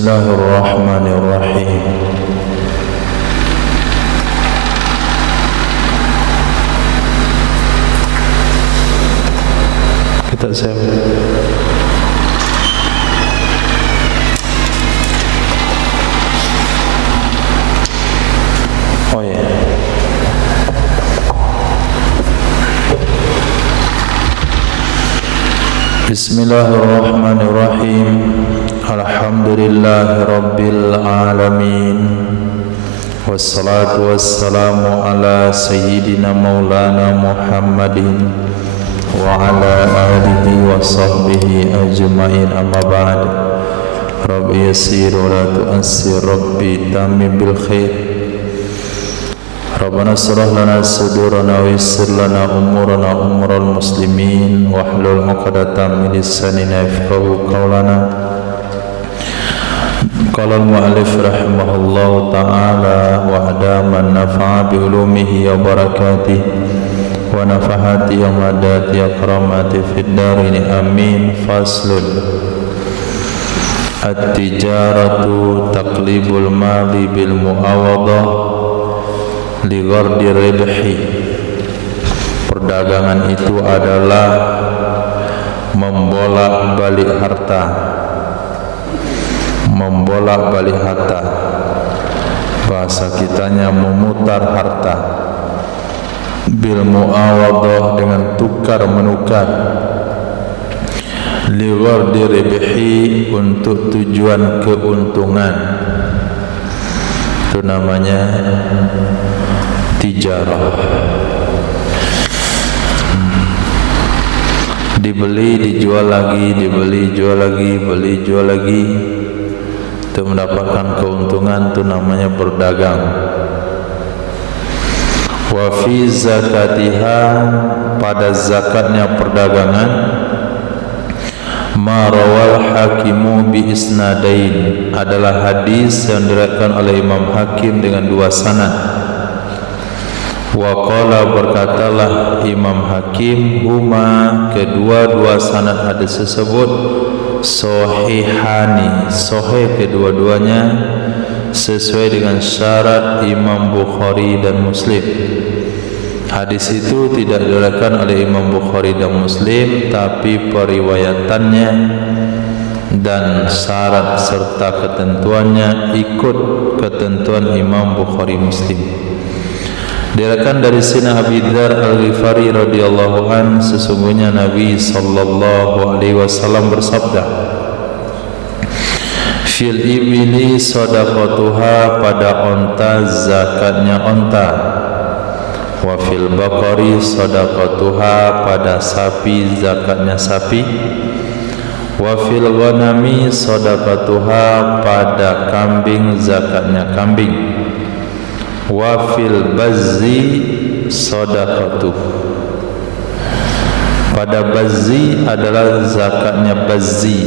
Bismillahirrahmanirrahim. Kita siap. Oh ya. Bismillahirrahmanirrahim. Alhamdulillahi rabbil alamin. Wassalatu wassalamu ala sayyidina maulana Muhammadin wa ala alihi wa sahbihi ajma'in, amma ba'd. Rabbi yassir wa la tu'assir, Rabbi tamim bil khair. Rabbana shrah lana sudurana wa yassir lana umurana umural muslimin wahlul 'uqdatam min lisanina yafqahu qawlana. Qala al-mu'allif rahimahullahu ta'ala wa adama an-nafa'a bi ulumihi wa barakatihi wa nafahati wa madati wa karamati fid darini amin. Faslun. At-tijaratu taqlibul mali bil mu'awadah li ghardi ribhi. Perdagangan itu adalah membolak-balik harta, membolak-balik harta, bahasa kitanya memutar harta, bil muawadah dengan tukar menukar, li ghardi ribhi untuk tujuan keuntungan. Itu namanya tijarah. Dibeli, dijual lagi, dibeli, jual lagi, beli, jual lagi, untuk mendapatkan keuntungan. Itu namanya berdagang. Wa fi zakatiha, pada zakatnya perdagangan, ma rawal hakimu bi isnadain, adalah hadis yang diriwayatkan oleh Imam Hakim dengan dua sanad. Wa qala, berkatalah Imam Hakim, huma, kedua-dua sanad hadis tersebut, sahihani, sahih kedua-duanya, sesuai dengan syarat Imam Bukhari dan Muslim. Hadis itu tidak diriwayatkan oleh Imam Bukhari dan Muslim, tapi periwayatannya dan syarat serta ketentuannya ikut ketentuan Imam Bukhari Muslim. Diriwayatkan dari Sayyidina Abi Dzar Al-Ghifari radhiyallahu an, sesungguhnya Nabi sallallahu alaihi wasallam bersabda, fil ibili shadaqatuha, pada onta zakatnya onta, wa fil baqari shadaqatuha, pada sapi zakatnya sapi, wa fil ghanami shadaqatuha, pada kambing zakatnya kambing, wa fil bazzi shadaqatuh, pada bazzi adalah zakatnya bazzi.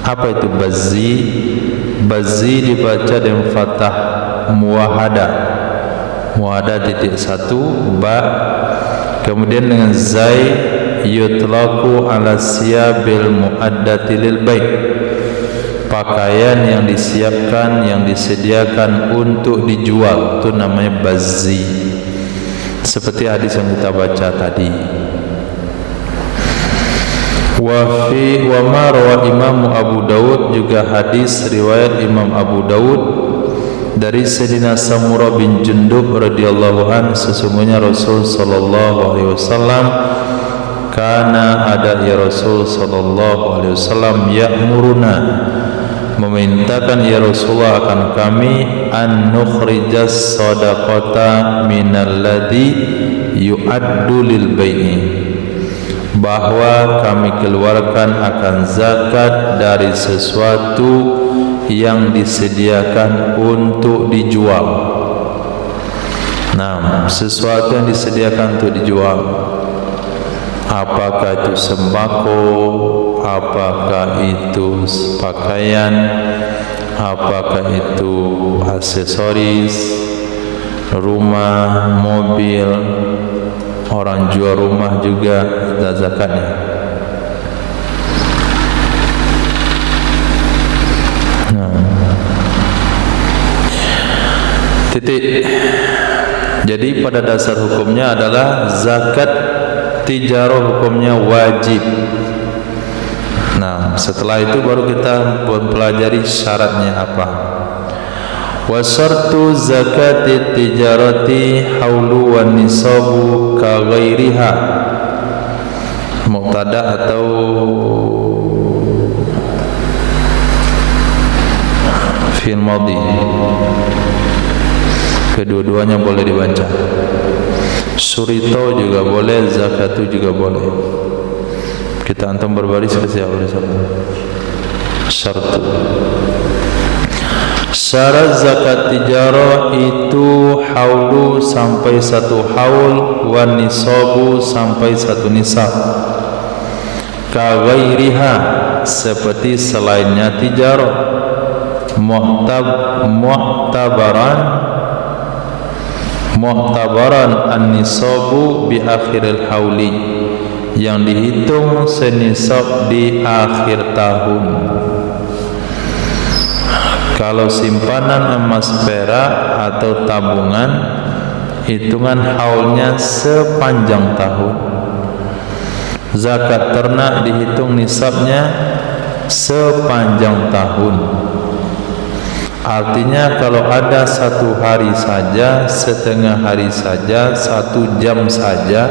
Apa itu bazzi? Bazzi dibaca dengan fathah muwahada, muwahada titik satu ba, kemudian dengan zai, yutlaqu ala siyabil muaddati lil bait, pakaian yang disiapkan, yang disediakan untuk dijual, itu namanya bazzi. Seperti hadis yang kita baca tadi. Wa ma rawa Imam Abu Dawud, juga hadis riwayat Imam Abu Dawud dari Sayyidina Samurah bin Jundub radhiyallahu an, sesungguhnya Rasul sallallahu alaihi wasallam, kana, ada ya Rasul sallallahu alaihi wasallam, ya'muruna, memerintahkan ya Rasulullah akan kami, an nukhrijas shadaqata minal ladzi yu'addu lil bai'i, bahwa kami keluarkan akan zakat dari sesuatu yang disediakan untuk dijual. Nah, sesuatu yang disediakan untuk dijual, apakah itu sembako, apakah itu pakaian, apakah itu aksesoris, rumah, mobil. Orang jual rumah juga ada zakatnya. Titik. Jadi pada dasar hukumnya adalah zakat tijarah hukumnya wajib. Nah, setelah itu baru kita mempelajari syaratnya apa. Wa syartu zakati tijarati haulu wan nisabu ka ghairiha. Mubtada atau fi'il madhi. Kedua-duanya boleh dibaca. Surito juga boleh, zakatu juga boleh. Kita antum berbaris ke siapa? Syartu. Syarat zakat tijarah itu haulu sampai 1 haul, wan nisabu sampai 1 nisab. Ka ghairiha seperti selainnya tijarah. Mu'tabaran an-nisabu bi akhiril hauli, yang dihitung senisab di akhir tahun. Kalau simpanan emas perak atau tabungan, hitungan haulnya sepanjang tahun. Zakat ternak dihitung nisabnya sepanjang tahun. Artinya kalau ada 1 hari saja, setengah hari saja, 1 jam saja,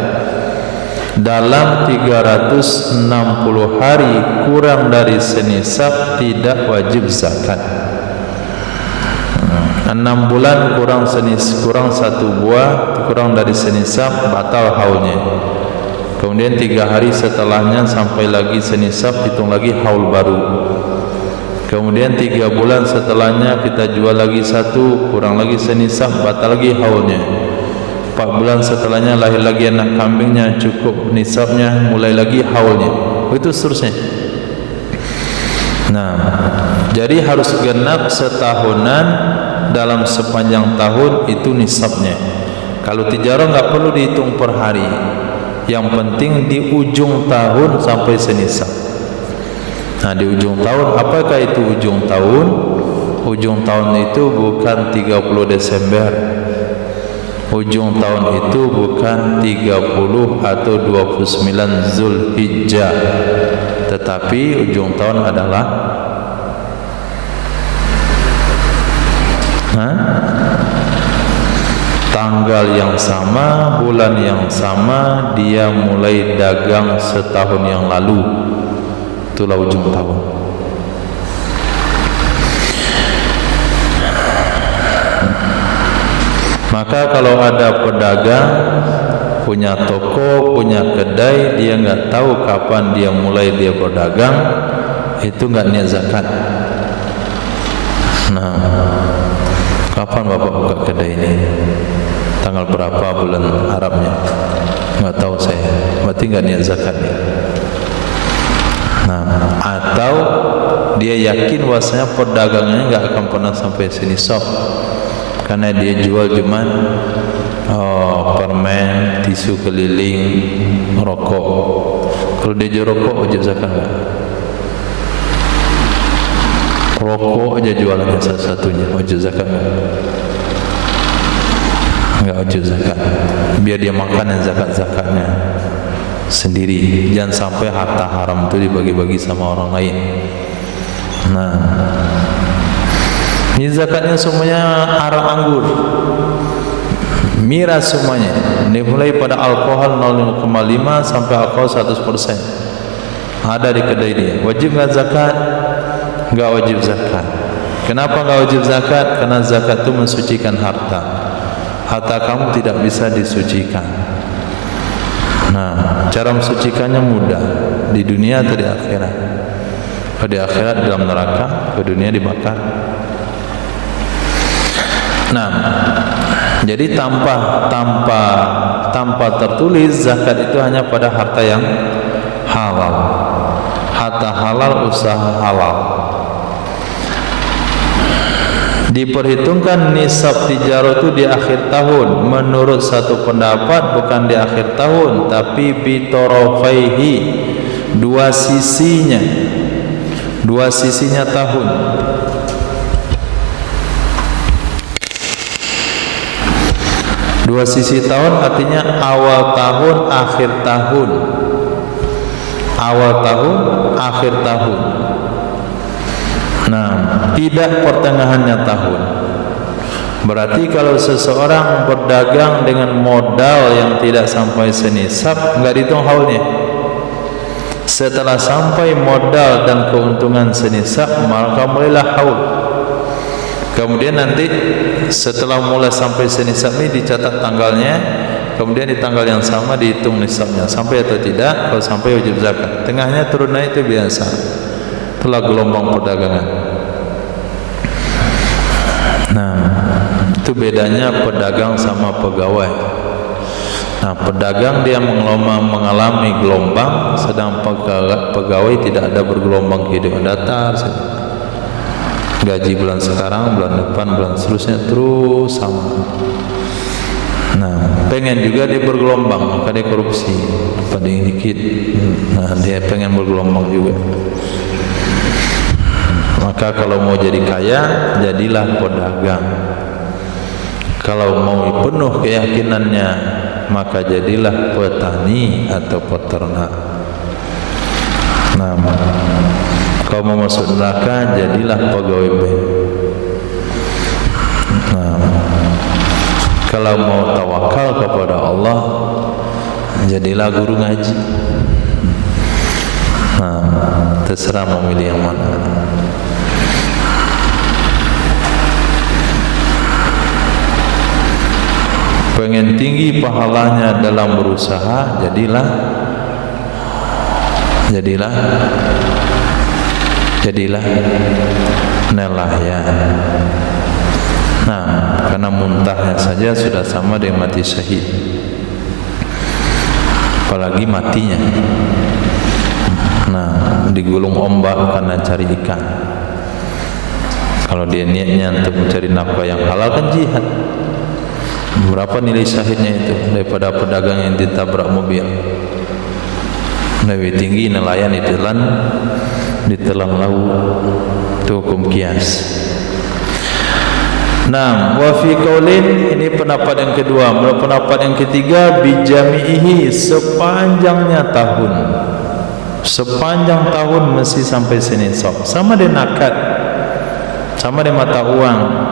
dalam 360 hari kurang dari senisab tidak wajib zakat. 6 bulan kurang 1 buah, kurang dari senisab, batal haulnya. Kemudian 3 hari setelahnya sampai lagi senisab, hitung lagi haul baru. Kemudian 3 bulan setelahnya kita jual lagi 1, kurang lagi senisab, batal lagi haulnya. 4 bulan setelahnya lahir lagi anak kambingnya, cukup nisabnya, mulai lagi haulnya. Itu seterusnya. Nah, jadi harus genap setahunan, dalam sepanjang tahun itu nisabnya. Kalau tijarah enggak perlu dihitung per hari. Yang penting di ujung tahun sampai senisab. Nah, di ujung tahun, apakah itu ujung tahun? Ujung tahun itu bukan 30 Desember. Ujung tahun itu bukan 30 atau 29 Zulhijjah. Tetapi ujung tahun adalah tanggal yang sama, bulan yang sama, dia mulai dagang setahun yang lalu. Itulah ujung tahun. Maka kalau ada pedagang punya toko, punya kedai, dia enggak tahu kapan dia mulai dia berdagang, itu enggak niat zakat. Nah, kapan Bapak buka kedai ini? Tanggal berapa bulan Arabnya? Enggak tahu saya. Berarti enggak niat zakat nih. Nah, atau dia yakin bahwasanya perdagangannya enggak akan pernah sampai senisab, karena dia jual cuman permen, tisu keliling, rokok. Kalau dia jual rokok wajib zakat enggak? Rokok aja jualannya satu-satunya, wajib zakat enggak? Enggak wajib zakat. Biar dia makan yang zakat-zakatnya sendiri. Jangan sampai harta haram itu dibagi-bagi sama orang lain. Nah, ini zakatnya semuanya arak anggur, miras semuanya. Ini mulai pada alkohol 0,5 sampai alkohol 100%. Ada di kedai dia. Wajib enggak zakat? Enggak wajib zakat. Kenapa enggak wajib zakat? Karena zakat itu mensucikan harta. Harta kamu tidak bisa disucikan. Nah, cara mensucikannya mudah, di dunia atau di akhirat. Kalau di akhirat dalam neraka, ke dunia dibakar. Nah, jadi tanpa tertulis zakat itu hanya pada harta yang halal. Harta halal, usaha halal. Diperhitungkan nisab tijarah itu di akhir tahun. Menurut satu pendapat bukan di akhir tahun, tapi bitorofaihi, dua sisinya tahun. Dua sisi tahun artinya awal tahun, akhir tahun. Awal tahun, akhir tahun. Nah, tidak pertengahannya tahun. Berarti kalau seseorang berdagang dengan modal yang tidak sampai senisab, enggak dihitung haulnya. Setelah sampai modal dan keuntungan senisab, maka mulailah haul. Kemudian nanti setelah mulai sampai senisab ini dicatat tanggalnya, kemudian di tanggal yang sama dihitung nisabnya sampai atau tidak. Kalau sampai wajib zakat. Tengahnya turun naik itu biasa. Itulah gelombang perdagangan. Nah, itu bedanya pedagang sama pegawai. Nah, pedagang dia mengalami gelombang, sedang pegawai tidak ada bergelombang kehidupan datar. Gaji bulan sekarang, bulan depan, bulan seterusnya terus sama. Nah, pengen juga dia bergelombang, maka dia korupsi. Pada yang dikit, nah dia pengen bergelombang juga. Maka kalau mau jadi kaya, jadilah pedagang. Kalau mau penuh keyakinannya, maka jadilah petani atau peternak. Nah, kalau mau masuk neraka, jadilah pegawai bank. Nah, kalau mau tawakal kepada Allah, jadilah guru ngaji. Nah, terserah memilih yang mana. Pengen tinggi pahalanya dalam berusaha, jadilah nelayan. Nah, karena muntahnya saja sudah sama dengan mati syahid, apalagi matinya. Nah, digulung ombak karena cari ikan. Kalau dia niatnya untuk mencari nafkah yang halal, kan jihad. Berapa nilai syahidnya itu daripada pedagang yang ditabrak mobil? Lebih tinggi nelayan ditelan laut. Itu hukum kias. Nah, wa fi qaulin, ini pendapat yang kedua. Menurut pendapat yang ketiga, bijamihi, sepanjangnya tahun. Sepanjang tahun mesti sampai senisab. Sama dengan akad, sama dengan mata uang.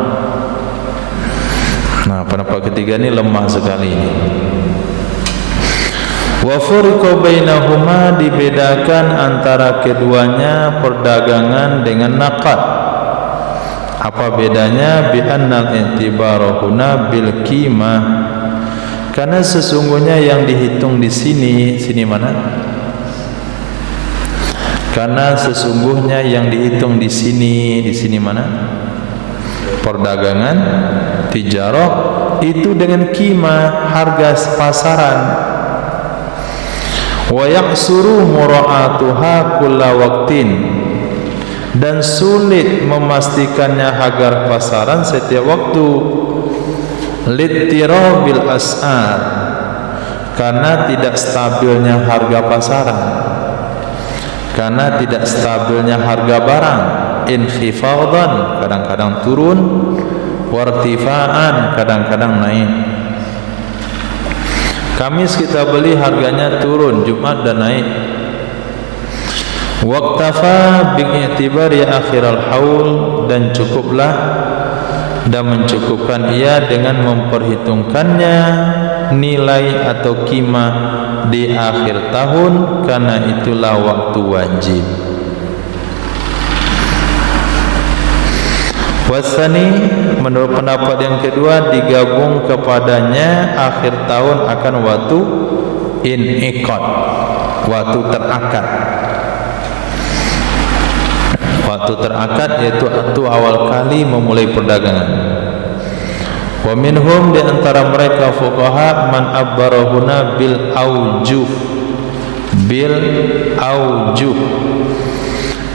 Nah, pendapat ketiga ini lemah sekali. Wa furiqa bainahuma, dibedakan antara keduanya perdagangan dengan naqad. Apa bedanya? Bi annal i'tibaruna bil qimah. Karena sesungguhnya yang dihitung di sini mana? Karena sesungguhnya yang dihitung di sini mana? Perdagangan, tijarah, itu dengan qimah, harga pasaran. Wa yaqsuru mura'atuha kulla waqtin, dan sulit memastikannya harga pasaran setiap waktu. Littirabil as'ar, karena tidak stabilnya harga pasaran, karena tidak stabilnya harga barang. Inkhifadhan, kadang-kadang turun, wartifa'an, kadang-kadang naik. Kamis kita beli harganya turun, Jumat dan naik. Waqtafa bi'tibari akhiral haul, dan cukuplah dan mencukupkan ia dengan memperhitungkannya nilai atau qimah di akhir tahun, karena itulah waktu wajib. Wasani, menurut pendapat yang kedua, digabung kepadanya akhir tahun akan waktu iniqad, waktu terakad. Waktu terakad yaitu awal kali memulai perdagangan. Wa minhum, di antara mereka fuqaha, man abbarahuna bil aujuh.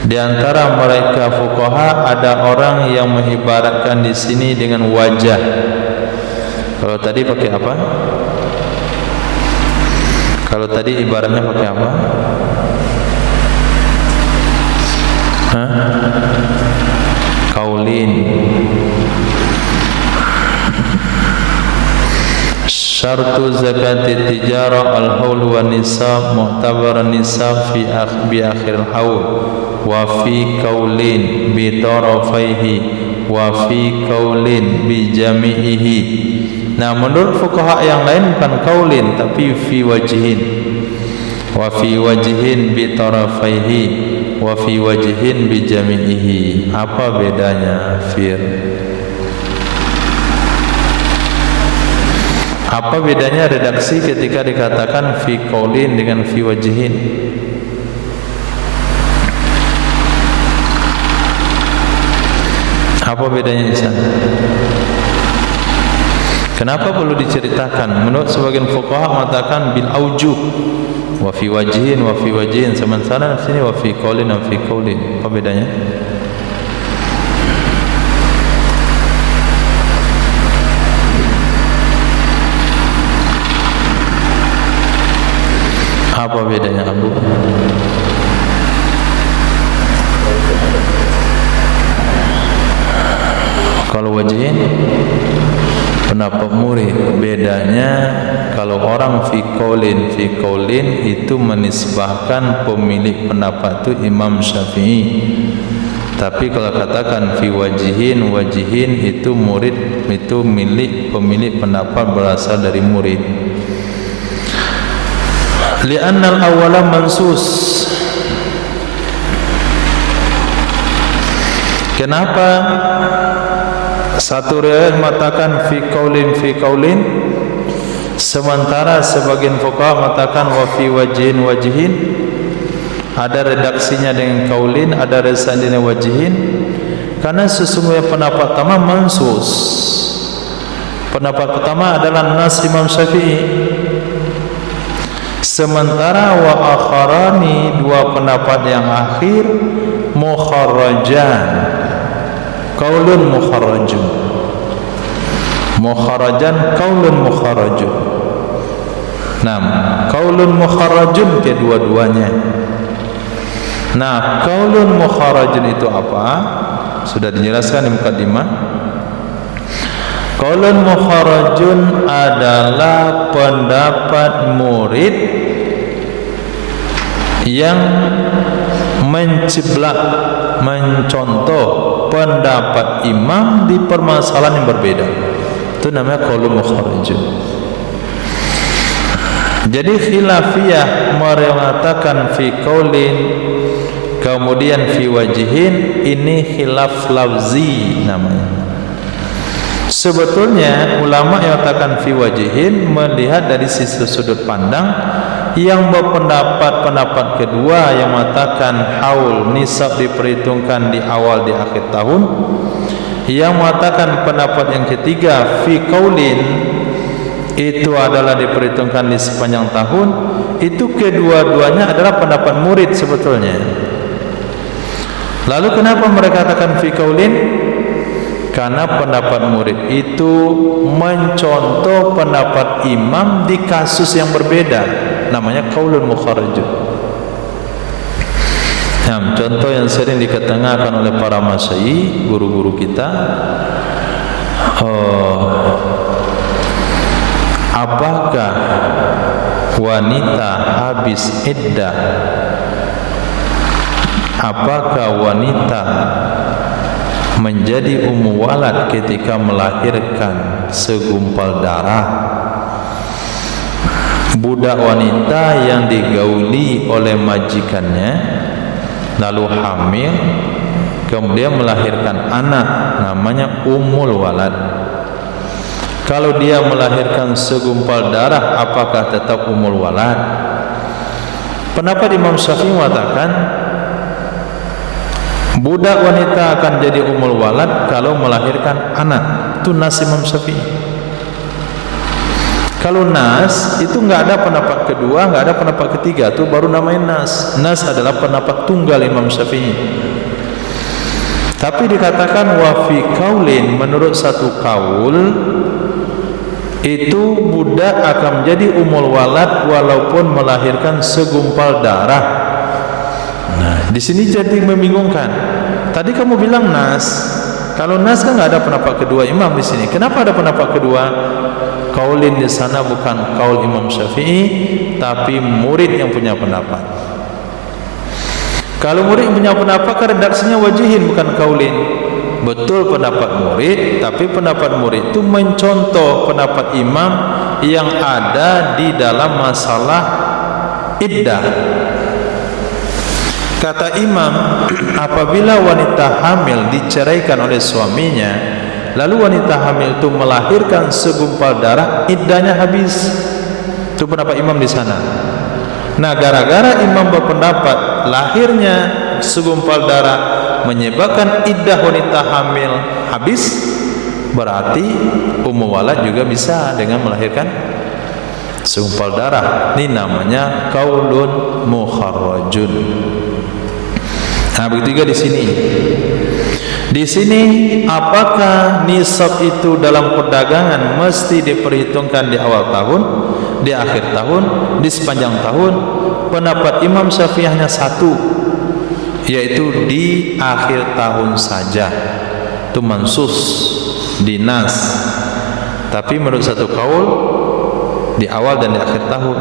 Di antara mereka fuqaha ada orang yang mengibaratkan di sini dengan wajah. Kalau tadi pakai apa? Kalau tadi ibaratnya pakai apa? Kaulin. Syartu zakati tijarah al-haul wa nisab mu'tabaran nisab bi akhir al-haul wa fi qaulin bi tarafaihi wa fi qaulin bi jami'ihi. Nah, menurut fuqaha yang lain bukan qaulin tapi fi wajhin. Wa fi wajhin bi tarafaihi wa fi wajhin bi jami'ihi. Apa bedanya, Fir? Apa bedanya redaksi ketika dikatakan fi qaulin dengan fi wajhin? Apa bedanya Ihsan? Kenapa perlu diceritakan? Menurut sebagian fuqaha mengatakan bil aujuh, wa fi wajhin, sementara di sini wa fi qaulin wa fi qaulin. Apa bedanya? Apa bedanya, Abu? Kalau wajhin pendapat murid, bedanya kalau orang fi qaulin itu menisbahkan pemilik pendapat itu Imam Syafi'i. Tapi kalau katakan fi wajhin itu murid, itu pemilik pendapat berasal dari murid. Li'annal awwala mansus. Kenapa satu riwayat mengatakan fi qaulin sementara sebagian fuqaha mengatakan wa fi wajhin? Ada redaksinya dengan qaulin, ada redaksinya dengan wajhin. Karena sesungguhnya pendapat pertama mansus. Pendapat pertama adalah nas Imam Syafi'i. Sementara wa akharani, dua pendapat yang akhir mukharrajan, qaulun mukharrajun, qaulun mukharrajun. Nah, qaulun mukharrajun kedua-duanya. Nah, qaulun mukharrajun itu apa? Sudah dijelaskan di mukadimah. Qaulun mukharrajun adalah pendapat murid yang mencontoh pendapat imam di permasalahan yang berbeda. Itu namanya qaulun mukharrajun. Jadi khilafiyah mengatakan fi qaulin kemudian fi wajhin, ini khilaf lafzi namanya. Sebetulnya ulama yang mengatakan fi wajhin melihat dari sisi sudut pandang. Yang berpendapat kedua yang mengatakan haul nisab diperhitungkan di awal di akhir tahun. Yang mengatakan pendapat yang ketiga fi qaulin itu adalah diperhitungkan di sepanjang tahun. Itu kedua-duanya adalah pendapat murid sebetulnya. Lalu kenapa mereka katakan fi qaulin? Karena pendapat murid itu mencontoh pendapat imam di kasus yang berbeda, namanya qaulun mukharrajun. Nah, contoh yang sering diketengahkan oleh para masyayikh, guru-guru kita, apakah wanita habis iddah, apakah wanita menjadi ummu walad ketika melahirkan segumpal darah? Budak wanita yang digauli oleh majikannya lalu hamil kemudian melahirkan anak namanya ummul walad. Kalau dia melahirkan segumpal darah, apakah tetap ummul walad? Pendapat Imam Syafi'i mengatakan budak wanita akan jadi ummul walad kalau melahirkan anak. Itu nas Imam Syafi'i. Kalau nas itu enggak ada pendapat kedua, enggak ada pendapat ketiga, itu baru namanya nas. Nas adalah pendapat tunggal Imam Syafi'i. Tapi dikatakan wa fi qaulin, menurut satu kaul itu budak akan menjadi ummul walad walaupun melahirkan segumpal darah. Nah, di sini jadi membingungkan. Tadi kamu bilang nas. Kalau nas kan enggak ada pendapat kedua imam di sini. Kenapa ada pendapat kedua? kaulin di sana bukan kaul Imam Syafi'i, tapi murid yang punya pendapat. Kalau murid yang punya pendapat, kan redaksinya wajihin bukan kaulin. Betul pendapat murid, tapi pendapat murid itu mencontoh pendapat imam yang ada di dalam masalah iddah. Kata imam, apabila wanita hamil diceraikan oleh suaminya, lalu wanita hamil itu melahirkan segumpal darah, iddahnya habis. Itu pendapat imam di sana. Nah, gara-gara imam berpendapat lahirnya segumpal darah menyebabkan iddah wanita hamil habis, berarti ummu walad juga bisa dengan melahirkan segumpal darah. Ini namanya qaulun mukharrajun. Nah, begitu juga di sini. Di sini, apakah nisab itu dalam perdagangan mesti diperhitungkan di awal tahun, di akhir tahun, di sepanjang tahun? Pendapat Imam Syafi'i hanya satu, yaitu di akhir tahun saja. Itu mansus, dinas. Tapi menurut satu kaul, di awal dan di akhir tahun.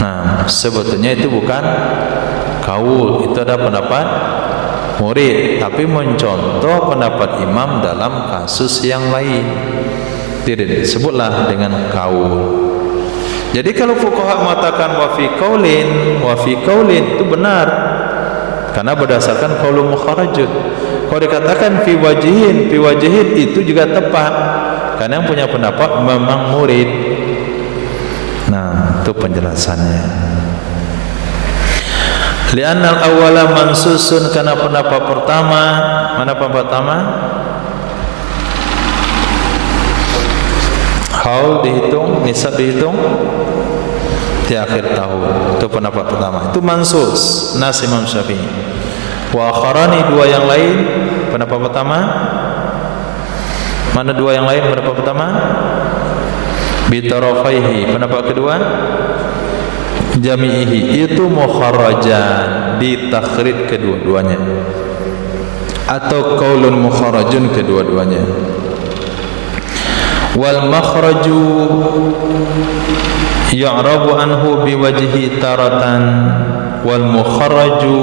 Nah, sebetulnya itu bukan kaul, itu ada pendapat murid, tapi mencontoh pendapat imam dalam kasus yang lain, tidak disebutlah dengan kaul. Jadi kalau fuqaha mengatakan wa fi qaulin itu benar, karena berdasarkan qaulun mukharrajun. Kalau dikatakan fi wajihin itu juga tepat, karena yang punya pendapat memang murid. Nah, itu penjelasannya. Li'annal awwala mansusun, karena pendapat pertama, mana pendapat pertama? Haul dihitung, nisab dihitung di akhir tahun. Itu pendapat pertama. Itu mansus, nas Imam Syafi'i. Wa akharani, dua yang lain, pendapat pertama. Mana dua yang lain pendapat pertama? Bitarafaihi, pendapat kedua. Jami'ihi, itu mukharrajan, ditakrid kedua-duanya, atau qaulun mukharrajun kedua-duanya. Wal makhraju ya'rabu anhu biwajhi taratan, wal mukharraju,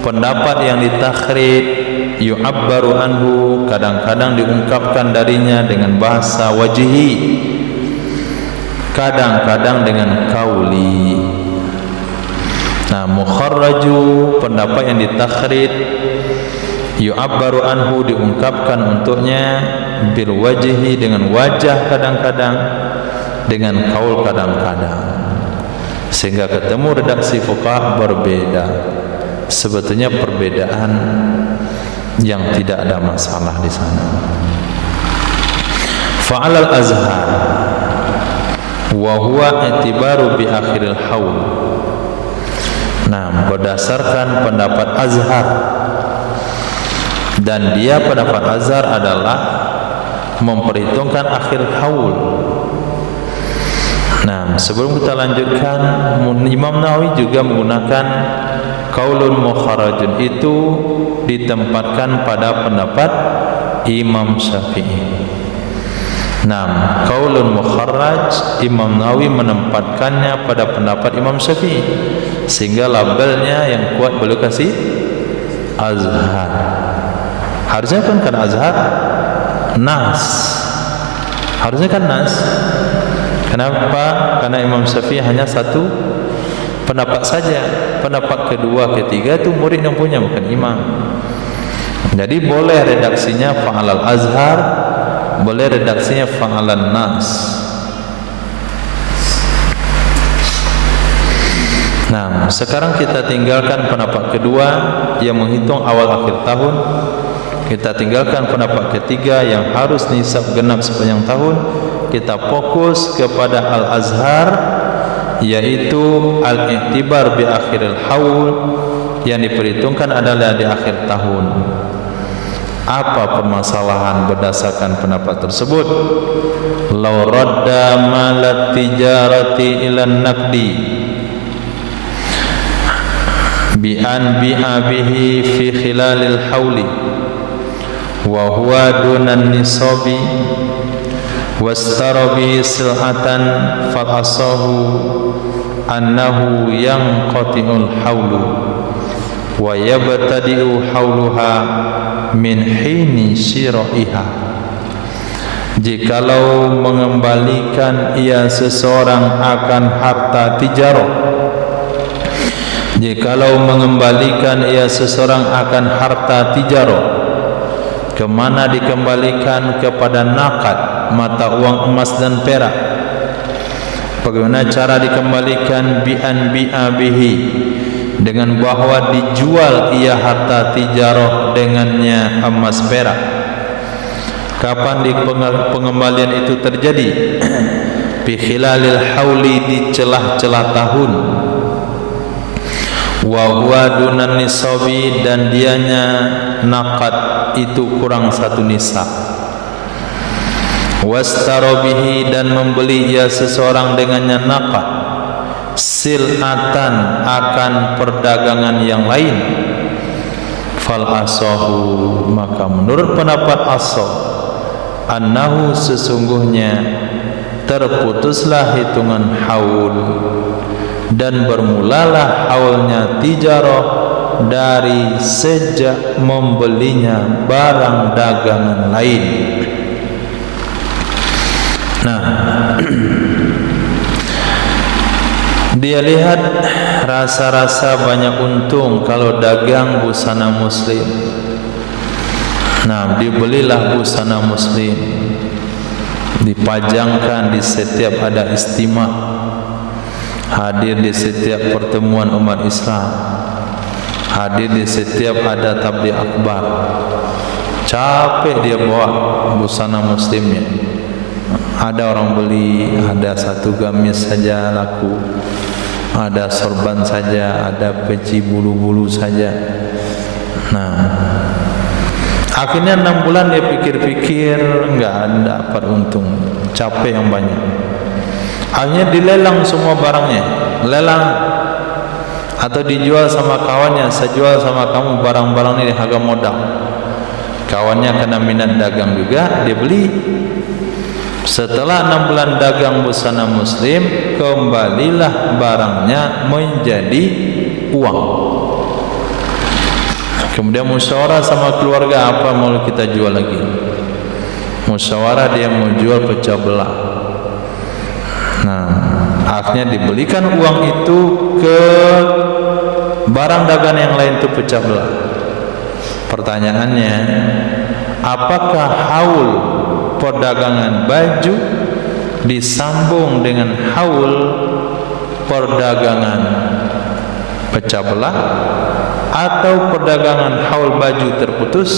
pendapat yang ditakrid, yu'abbaru anhu, kadang-kadang diungkapkan darinya dengan bahasa wajhi, kadang-kadang dengan kauli. Nah, mukharraju, pendapat yang ditakrid, yu'abbaru anhu, diungkapkan untuknya, bil wajhi, dengan wajah kadang-kadang, dengan kaul kadang-kadang, sehingga ketemu redaksi fuqaha berbeda. Sebetulnya perbedaan yang tidak ada masalah di sana. Fa'alal azhar wa huwa i'tibaru bi akhiril haul. Nah, berdasarkan pendapat azhar, dan dia pendapat azhar adalah memperhitungkan akhir haul. Nah, sebelum kita lanjutkan, Imam Nawawi juga menggunakan qaulun mukharrajun, itu ditempatkan pada pendapat Imam Syafi'i. Nah, qaulun mukharraj, Imam Nawawi menempatkannya pada pendapat Imam Syafi'i, sehingga labelnya yang kuat beliau kasih azhar. Harusnya kan azhar nas, harusnya kan nas. Kenapa? Karena Imam Syafi'i hanya satu pendapat saja. Pendapat kedua, ketiga itu murid yang punya, bukan imam. Jadi boleh redaksinya fa'alal azhar, boleh redaksinya fa'alan nas. Nah, sekarang kita tinggalkan pendapat kedua yang menghitung awal akhir tahun. Kita tinggalkan pendapat ketiga yang harus nisab genap sepanjang tahun. Kita fokus kepada al-azhar, yaitu al-i'tibar bi akhiril haul, yang diperhitungkan adalah di akhir tahun. Apa permasalahan berdasarkan pendapat tersebut? Law radda malat tijarati ilan naqdi bi an bi'a bihi fi khilalil hauli wa huwa dunan nisabi wastara bihi sil'atan fal asahu annahu yanqati'ul haulu wa yabtadi'u hauluha min hini syira'iha. Jikalau mengembalikan ia seseorang akan harta tijarah, jikalau mengembalikan ia seseorang akan harta tijarah, kemana dikembalikan? Kepada nakad, mata uang emas dan perak. Bagaimana cara dikembalikan? Bi'an bi'abihi, dengan bahwa dijual ia harta tijarah dengannya emas perak. Kapan pengembalian itu terjadi? Bi khilalil hauli, di celah-celah tahun. Wa huwa dunan nisabi, dan dianya nakad itu kurang 1 nisab. Wastara bihi, dan membeli ia seseorang dengannya nakad sil'atan, akan perdagangan yang lain. Fal asahu, maka menurut pendapat asah, annahu, sesungguhnya terputuslah hitungan haul dan bermulalah haulnya tijarah dari sejak membelinya barang dagangan lain. Nah, dia lihat rasa-rasa banyak untung kalau dagang busana muslim. Nah, dibelilah busana muslim, dipajangkan di setiap ada istimewa, hadir di setiap pertemuan umat Islam, hadir di setiap ada tabligh akbar. Capek dia bawa busana muslimnya. Ada orang beli, ada 1 gamis saja laku, ada sorban saja, ada peci bulu-bulu saja. Nah, akhirnya 6 bulan dia pikir-pikir, enggak dapat untung, capek yang banyak. Akhirnya dilelang semua barangnya, lelang atau dijual sama kawannya. Saya jual sama kamu barang-barang ini harga modal. Kawannya kena minat dagang juga, dia beli. Setelah 6 bulan dagang busana muslim, kembalilah barangnya menjadi uang. Kemudian musyawarah sama keluarga, apa mau kita jual lagi? Musyawarah, dia mau jual pecah belah. Nah, akhirnya dibelikan uang itu ke barang dagangan yang lain, itu pecah belah. Pertanyaannya, apakah haul perdagangan baju disambung dengan haul perdagangan pecah belah, atau perdagangan haul baju terputus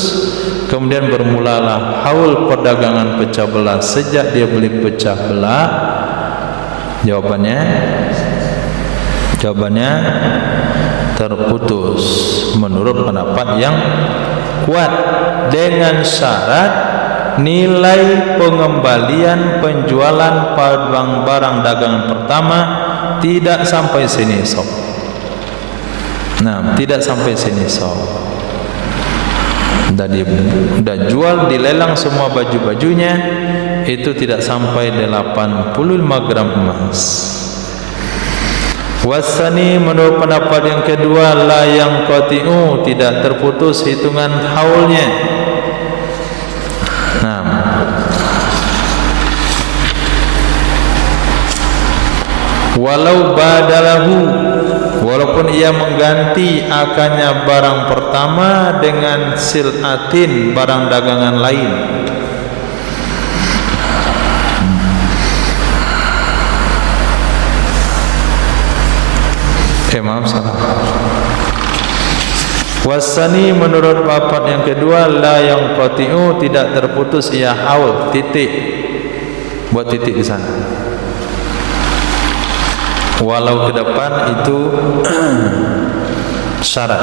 kemudian bermulalah haul perdagangan pecah belah sejak dia beli pecah belah? Jawabannya terputus menurut pendapat yang kuat, dengan syarat nilai pengembalian penjualan barang dagangan pertama tidak sampai senisab. Nah, tidak sampai senisab. Udah jual, dilelang semua baju-bajunya, itu tidak sampai 85 gram emas. Wasani, menurut pendapat yang kedua, la yang qati'u, tidak terputus hitungan haulnya. Nah, walau badalahu, walaupun ia mengganti akannya barang pertama dengan sil'atin, barang dagangan lain. Maaf, salah. Wasani, menurut pendapat yang kedua, la yang qati'u, tidak terputus ia haul, titik. Buat titik di sana. Walau ke depan itu syarat.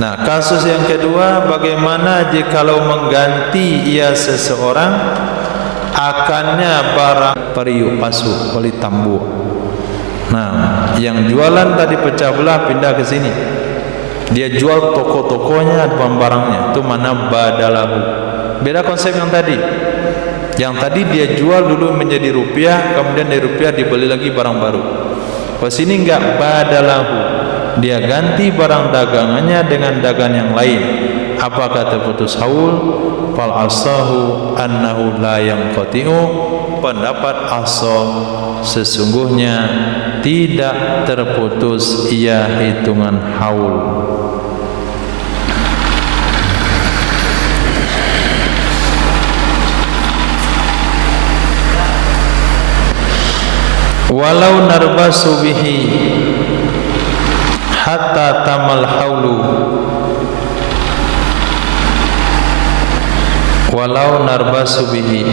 Nah, kasus yang kedua, bagaimana jikalau mengganti ia seseorang akannya barang periuk pasu, kulit tambu. Nah, yang jualan tadi pecah belah pindah ke sini. Dia jual toko-tokonya, barang-barangnya. Itu mana badalahu. Beda konsep yang tadi. Yang tadi dia jual dulu menjadi rupiah, kemudian dari rupiah dibeli lagi barang baru. Pas ini enggak, badalahu, dia ganti barang dagangannya dengan dagangan yang lain. Apa kata putus haul? Fal asahu annahu la yanqati'u, pendapat asah sesungguhnya tidak terputus ia hitungan haul. Walau narbasu bihi hatta tamal haulu, walau narbasu bihi,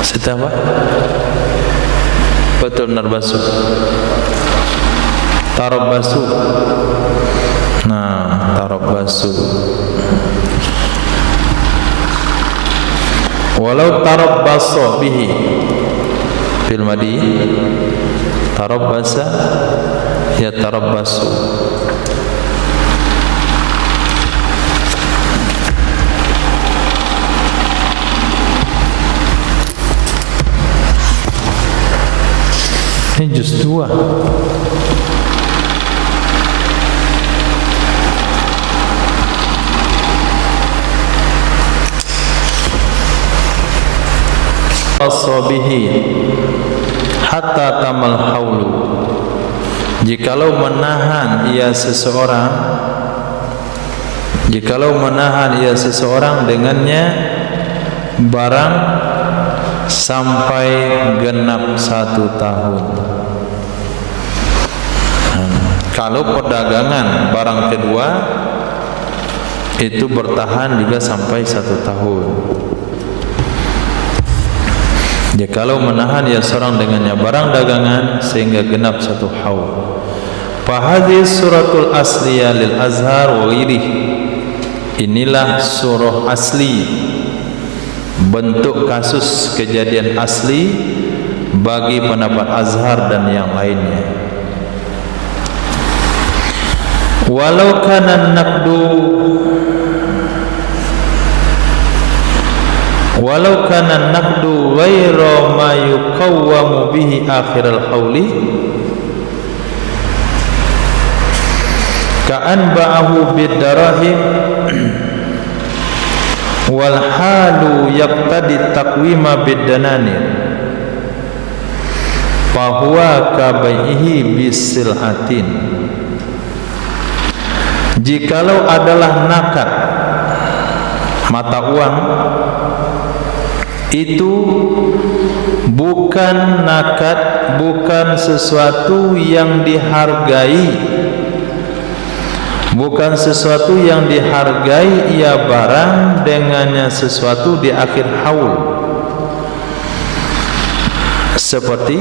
maksudnya apa? Betul, narbasu, tarabbasu. Nah, tarabbasu. Walau tarabbasa bihi fil madi, tarabbasa ya tarabbasu. Ini juz 2. Asabihi hatta tamal haulu, jikalau menahan ia seseorang, dengannya barang sampai genap 1 tahun. Kalau perdagangan barang kedua itu bertahan juga sampai 1 tahun. Jikalau menahan ia seorang dengannya barang dagangan sehingga genap 1 haul. Fahadhi suratul asliyah lil azhar wa ghairih, inilah surah asli, bentuk kasus kejadian asli bagi pendapat Azhar dan yang lainnya. Walau kana naqdu ghairu ma yuqawwamu bihi akhir al-hauli ka'an ba'ahu bid-darahim wal halu yaqtadi taqwima bid-dananir fa huwa ka bai'ihi bisil'atin. Jikalau adalah nakad mata uang itu bukan nakad, bukan sesuatu yang dihargai, bukan sesuatu yang dihargai ia barang dengannya sesuatu di akhir haul, seperti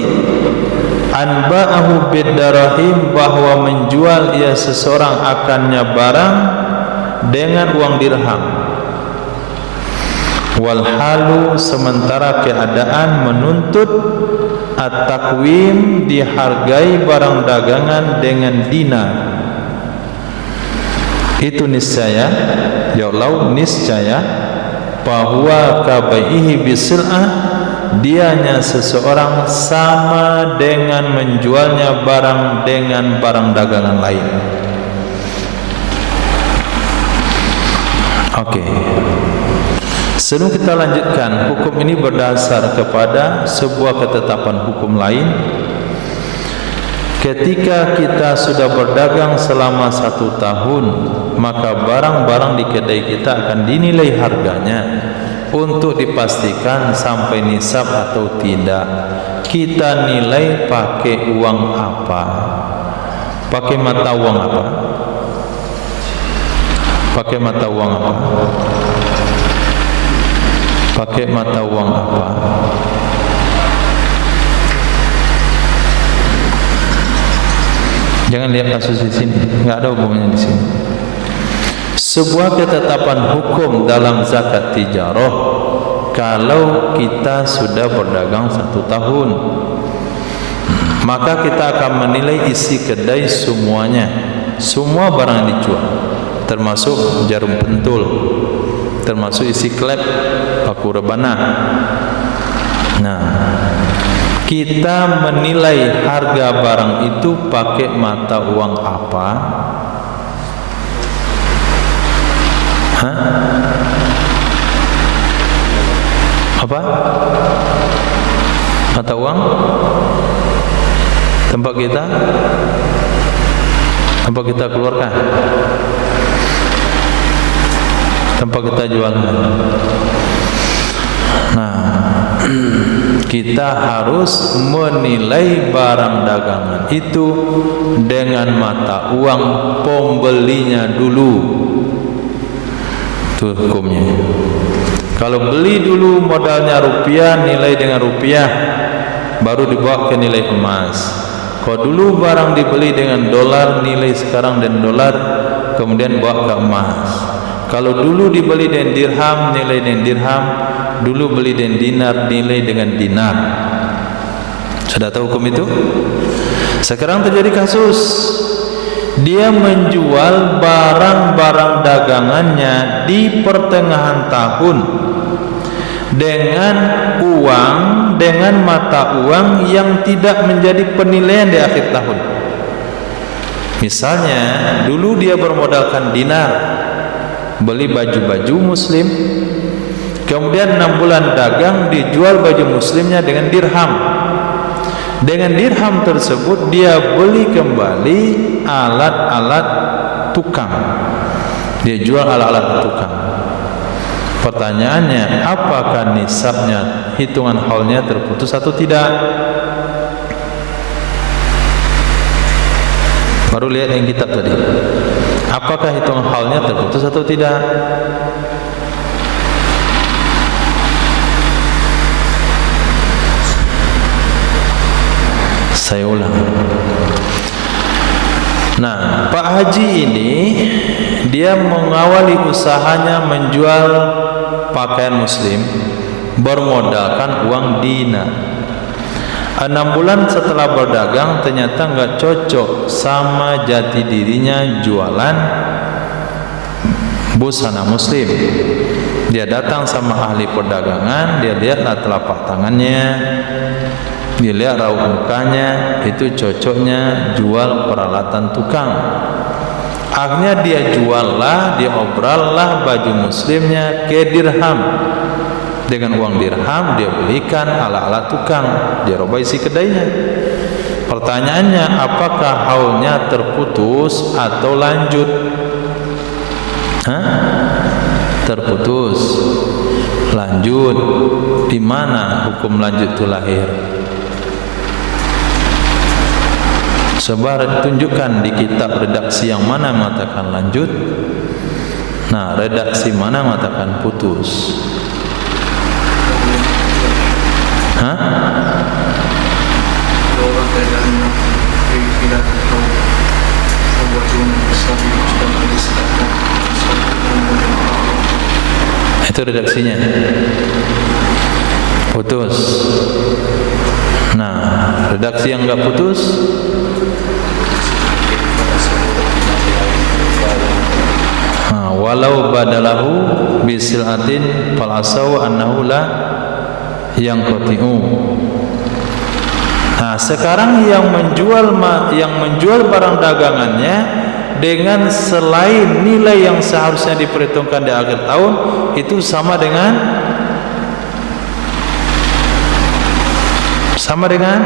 anba'ahu bid-darahim, bahwa menjual ia seseorang akannya barang dengan uang dirham. Wal halu, sementara keadaan menuntut at-taqwim, dihargai barang dagangan dengan dinar. Itu niscaya, jauh niscaya, bahwa kabaihi bisil'ah, dianya seseorang sama dengan menjualnya barang dengan barang dagangan lain. Oke. Sebelum kita lanjutkan, hukum ini berdasar kepada sebuah ketetapan hukum lain. Ketika kita sudah berdagang selama 1 tahun, maka barang-barang di kedai kita akan dinilai harganya untuk dipastikan sampai nisab atau tidak. Kita nilai pakai uang apa? Pakai mata uang apa? Pakai mata uang apa? Pakai mata uang apa? Jangan lihat kasus di sini, nggak ada hubungannya di sini. Sebuah ketetapan hukum dalam zakat tijarah, kalau kita sudah berdagang 1 tahun, maka kita akan menilai isi kedai semuanya, semua barang yang dijual, termasuk jarum pentul, termasuk isi klep paku rebana. Nah, kita menilai harga barang itu pakai mata uang apa? Hah? Apa? Mata uang? Tempat kita? Tempat kita keluarkan? Tempat kita jualkan? Nah, kita harus menilai barang dagangan itu dengan mata uang pembelinya dulu. Itu hukumnya. Kalau beli dulu modalnya rupiah, nilai dengan rupiah, baru dibawa ke nilai emas. Kalau dulu barang dibeli dengan dolar, nilai sekarang dan dolar, kemudian bawa ke emas. Kalau dulu dibeli dengan dirham, nilai dengan dirham, dulu beli dengan dinar, nilai dengan dinar. Sudah tahu hukum itu? Sekarang terjadi kasus, dia menjual barang-barang dagangannya di pertengahan tahun dengan uang, dengan mata uang yang tidak menjadi penilaian di akhir tahun. Misalnya dulu dia bermodalkan dinar, beli baju-baju muslim, kemudian 6 bulan dagang, dijual baju muslimnya dengan dirham. Dengan dirham tersebut dia beli kembali alat-alat tukang, dia jual alat-alat tukang. Pertanyaannya, apakah nisabnya, hitungan haulnya terputus atau tidak? Baru lihat yang kitab tadi, apakah hitungan haulnya terputus atau tidak? Saya ulang. Nah, Pak Haji ini dia mengawali usahanya menjual pakaian muslim bermodalkan uang dinar. 6 bulan setelah berdagang ternyata enggak cocok sama jati dirinya jualan busana muslim. Dia datang sama ahli perdagangan, dia lihatlah telapak tangannya, dia lihat raut mukanya, itu cocoknya jual peralatan tukang. Akhirnya dia juallah, dia obrallah baju muslimnya ke dirham. Dengan uang dirham dia belikan alat-alat tukang, dia robah isi kedainya. Pertanyaannya, apakah haulnya terputus atau lanjut? Terputus, lanjut. Di mana hukum lanjut itu lahir? Coba tunjukkan di kitab redaksi yang mana mengatakan lanjut. Nah, redaksi mana mengatakan putus? Itu redaksinya putus. Nah, redaksi yang enggak putus, walau badalahu bisilatin falasau annahu la yang qati'u. Nah, sekarang yang menjual barang dagangannya dengan selain nilai yang seharusnya diperhitungkan di akhir tahun, itu sama dengan sama dengan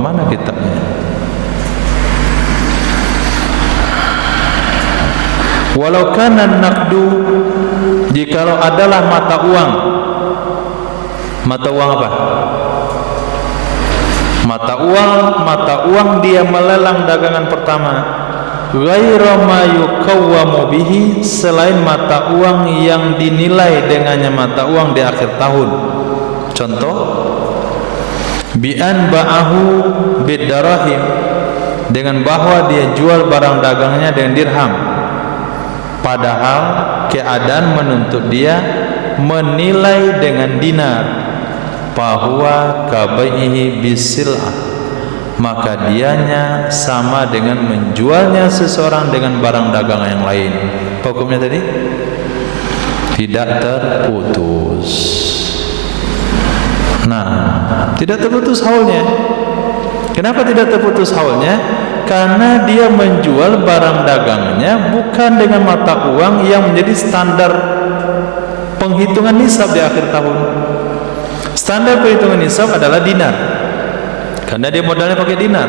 mana kitabnya? Walau kana naqdu, jikalau adalah mata uang. Mata uang apa? Mata uang dia melelang dagangan pertama. Ghairu ma yukawwamu bihi, selain mata uang yang dinilai dengannya mata uang di akhir tahun. Contoh, bi'an ba'ahu bidarahim, dengan bahwa dia jual barang dagangnya dengan dirham, padahal keadaan menuntut dia menilai dengan dinar, bahwa kabaihi bisil'ah, maka dianya sama dengan menjualnya seseorang dengan barang dagangan yang lain. Hukumnya tadi tidak terputus. Nah, tidak terputus haulnya. Kenapa tidak terputus haulnya? Karena dia menjual barang dagangannya bukan dengan mata uang yang menjadi standar penghitungan nisab di akhir tahun. Standar perhitungan nisab adalah dinar, karena dia modalnya pakai dinar.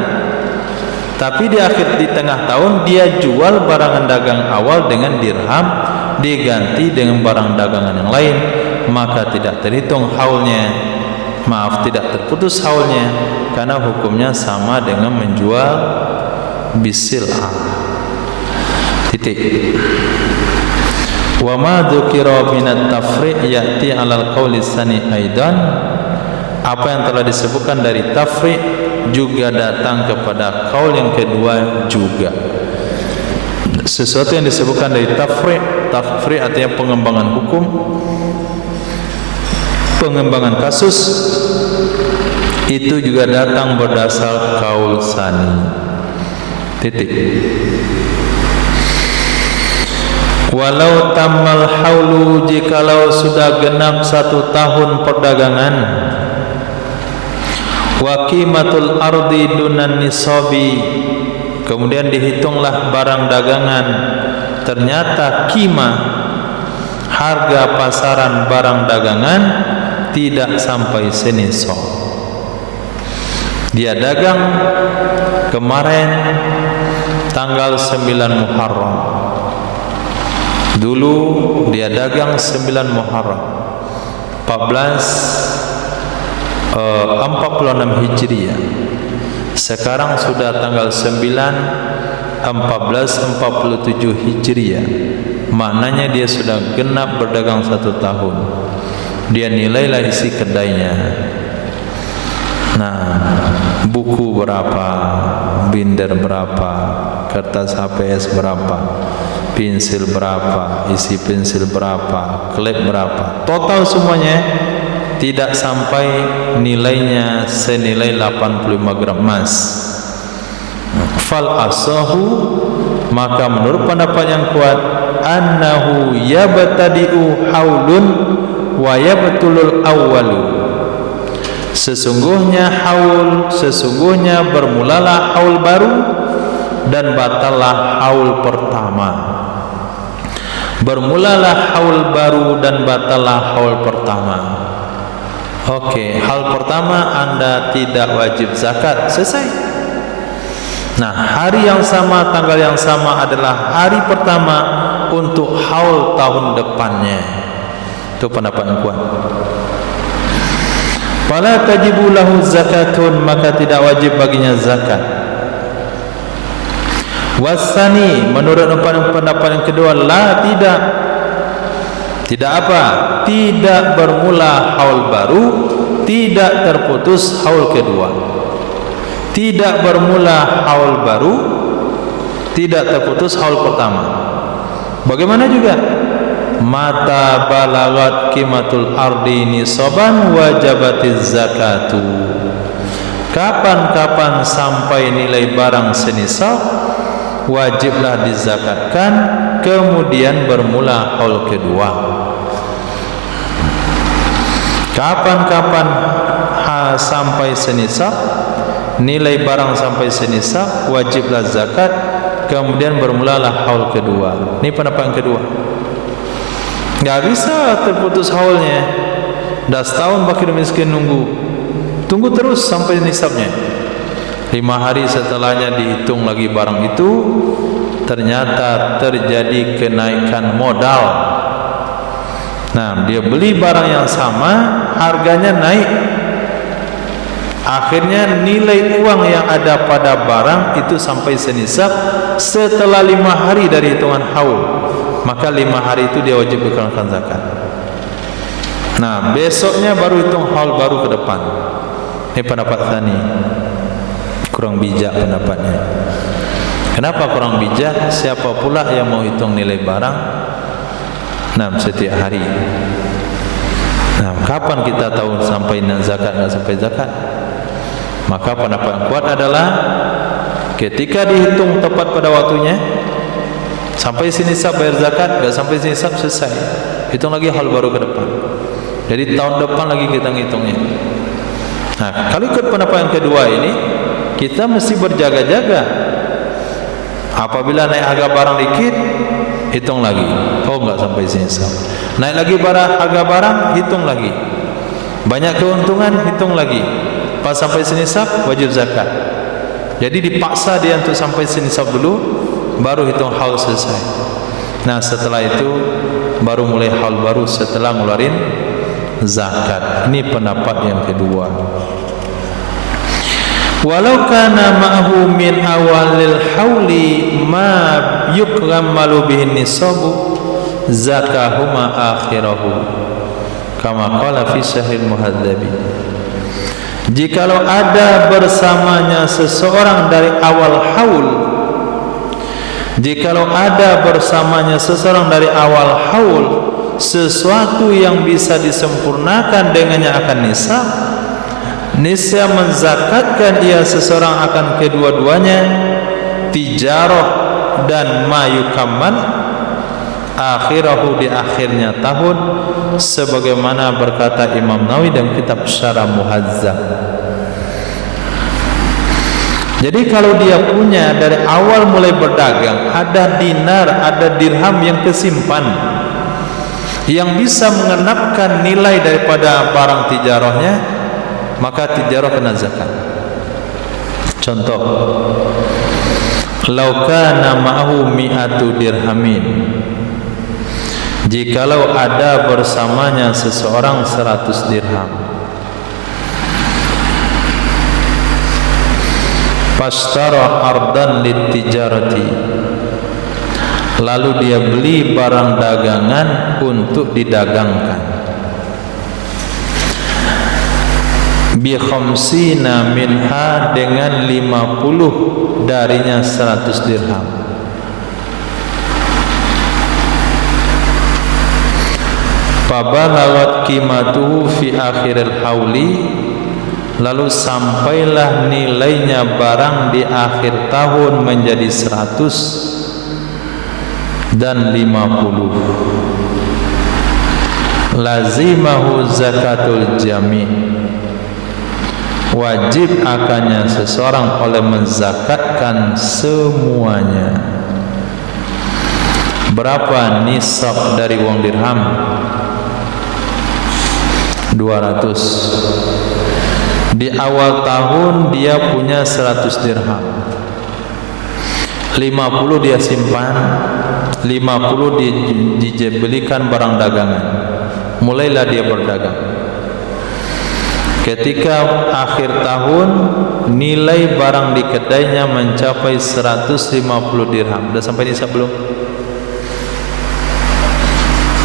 Tapi di tengah tahun dia jual barangan dagang awal dengan dirham, diganti dengan barang dagangan yang lain, maka tidak terhitung haulnya. Maaf, tidak terputus haulnya, karena hukumnya sama dengan menjual bisil'ah. Titik. Wa ma dzukira minat tafri' ya'ti 'alal qawli tsani aidan. Apa yang telah disebutkan dari tafri' juga datang kepada qaul yang kedua juga. Sesuatu yang disebutkan dari tafri' artinya pengembangan hukum, pengembangan kasus, itu juga datang berdasar qaul tsani. Titik. Walau tammal haulu, jikalau sudah genap 1 tahun perdagangan, wa qimatul ardi dunan nisabi, kemudian dihitunglah barang dagangan, ternyata qimah harga pasaran barang dagangan tidak sampai senisab. Dia dagang kemarin tanggal 9 Muharram. Dulu dia dagang 9 Muharram 46 Hijriah. Sekarang sudah tanggal 1447 Hijriah. Maknanya dia sudah genap berdagang 1 tahun. Dia nilailah isi kedainya. Nah, buku berapa, binder berapa, kertas HPS berapa, pensil berapa, isi pensil berapa, klep berapa, total semuanya tidak sampai nilainya senilai 85 gram emas. Fal asahu, maka menurut pendapat yang kuat, annahu yabtadi'u haulun wa yabtulul awwalu, sesungguhnya bermulalah haul baru dan batallah haul pertama. Bermulalah haul baru dan batallah haul pertama. Oke, hal pertama, Anda tidak wajib zakat, selesai. Nah, hari yang sama, tanggal yang sama adalah hari pertama untuk haul tahun depannya. Itu pendapat yang kuat. Fala tajibu lahu zakatun, maka tidak wajib baginya zakat. Wasani, menurut pendapat yang kedua, la, tidak apa? Tidak bermula haul baru, tidak terputus haul kedua. Tidak bermula haul baru, tidak terputus haul pertama. Bagaimana juga? Mata balagat qimatul ardi nisaban wajabatiz zakatu. Kapan-kapan sampai nilai barang senisab, wajiblah dizakatkan, kemudian bermula haul kedua. Kapan-kapan sampai senisab, nilai barang sampai senisab, wajiblah zakat, kemudian bermulalah haul kedua. Ini pendapat yang kedua. Gak bisa terputus haulnya. Dah setahun fakir miskin tunggu terus sampai nisabnya. 5 hari setelahnya dihitung lagi barang itu, ternyata terjadi kenaikan modal. Nah, dia beli barang yang sama, harganya naik. Akhirnya nilai uang yang ada pada barang itu sampai senisab setelah 5 hari dari hitungan haul. Maka 5 hari itu dia wajib dikenakan zakat. Nah, besoknya baru hitung haul baru ke depan. Ini pendapat tsani. Kurang bijak pendapatnya. Kenapa kurang bijak? Siapa pula yang mau hitung nilai barang? Nah, setiap hari. Nah, kapan kita tahu sampai zakat nggak sampai zakat? Maka pendapat yang kuat adalah ketika dihitung tepat pada waktunya, sampai sinisab bayar zakat, nggak sampai sinisab selesai. Hitung lagi hal baru ke depan. Jadi tahun depan lagi kita ngitungnya. Nah, kalau ikut pendapat yang kedua ini, kita mesti berjaga-jaga. Apabila naik harga barang dikit, hitung lagi. Oh, nggak sampai sinisab. Naik lagi harga barang, hitung lagi. Banyak keuntungan, hitung lagi. Pas sampai sinisab, wajib zakat. Jadi dipaksa dia untuk sampai sinisab dulu, baru hitung haul selesai. Nah, setelah itu baru mulai haul baru setelah ngeluarin zakat. Ini pendapat yang kedua. Walau kana ma'hu min awalil hauli ma yukrammalu bihin nisabu zakahuma akhirahu kama qala fi sahih muhadzabi. Jikalau ada bersamanya seseorang dari awal haul, jikalau ada bersamanya seseorang dari awal haul sesuatu yang bisa disempurnakan dengannya akan nisab, niscaya menzakatkan ia seseorang akan kedua-duanya, tijarah dan mayukamman akhirahu, di akhirnya tahun, sebagaimana berkata Imam Nawawi dalam kitab Syarah Muhazzab. Jadi kalau dia punya dari awal mulai berdagang, ada dinar, ada dirham yang kesimpan, yang bisa mengenapkan nilai daripada barang tijarahnya, maka tijarah kena zakat. Contoh, lau kana ma'ahu mi'atu dirhamin, jikalau ada bersamanya seseorang 100 dirham, fashtara ardan litijarati, lalu dia beli barang dagangan untuk didagangkan, bi khamsina minha, dengan 50 darinya 100 dirham. Fabalawat qimatuhu fi akhiril hauli, lalu sampailah nilainya barang di akhir tahun menjadi 100 dan 50. Lazimahu zakatul jami', wajib akannya seseorang oleh menzakatkan semuanya. Berapa nisab dari uang dirham? 200. Di awal tahun dia punya 100 dirham, 50 dia simpan, 50 dibelikan barang dagangan, mulailah dia berdagang. Ketika akhir tahun, nilai barang di kedainya mencapai 150 dirham. Sudah sampai nisab belum?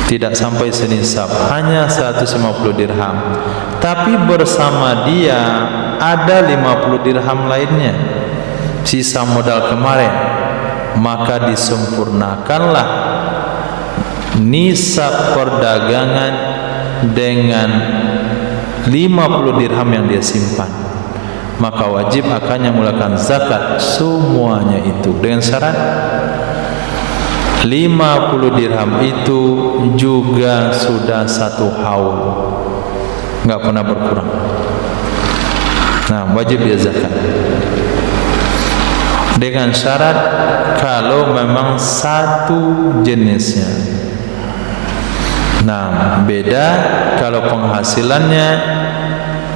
Tidak sampai senisab, hanya 150 dirham. Tapi bersama dia ada 50 dirham lainnya, sisa modal kemarin. Maka disempurnakanlah nisab perdagangan dengan 50 dirham yang dia simpan. Maka wajib akannya mengeluarkan zakat semuanya itu, dengan syarat 50 dirham itu juga sudah 1 haul, nggak pernah berkurang. Nah, wajib dia zakat. Dengan syarat kalau memang satu jenisnya. Nah, beda kalau penghasilannya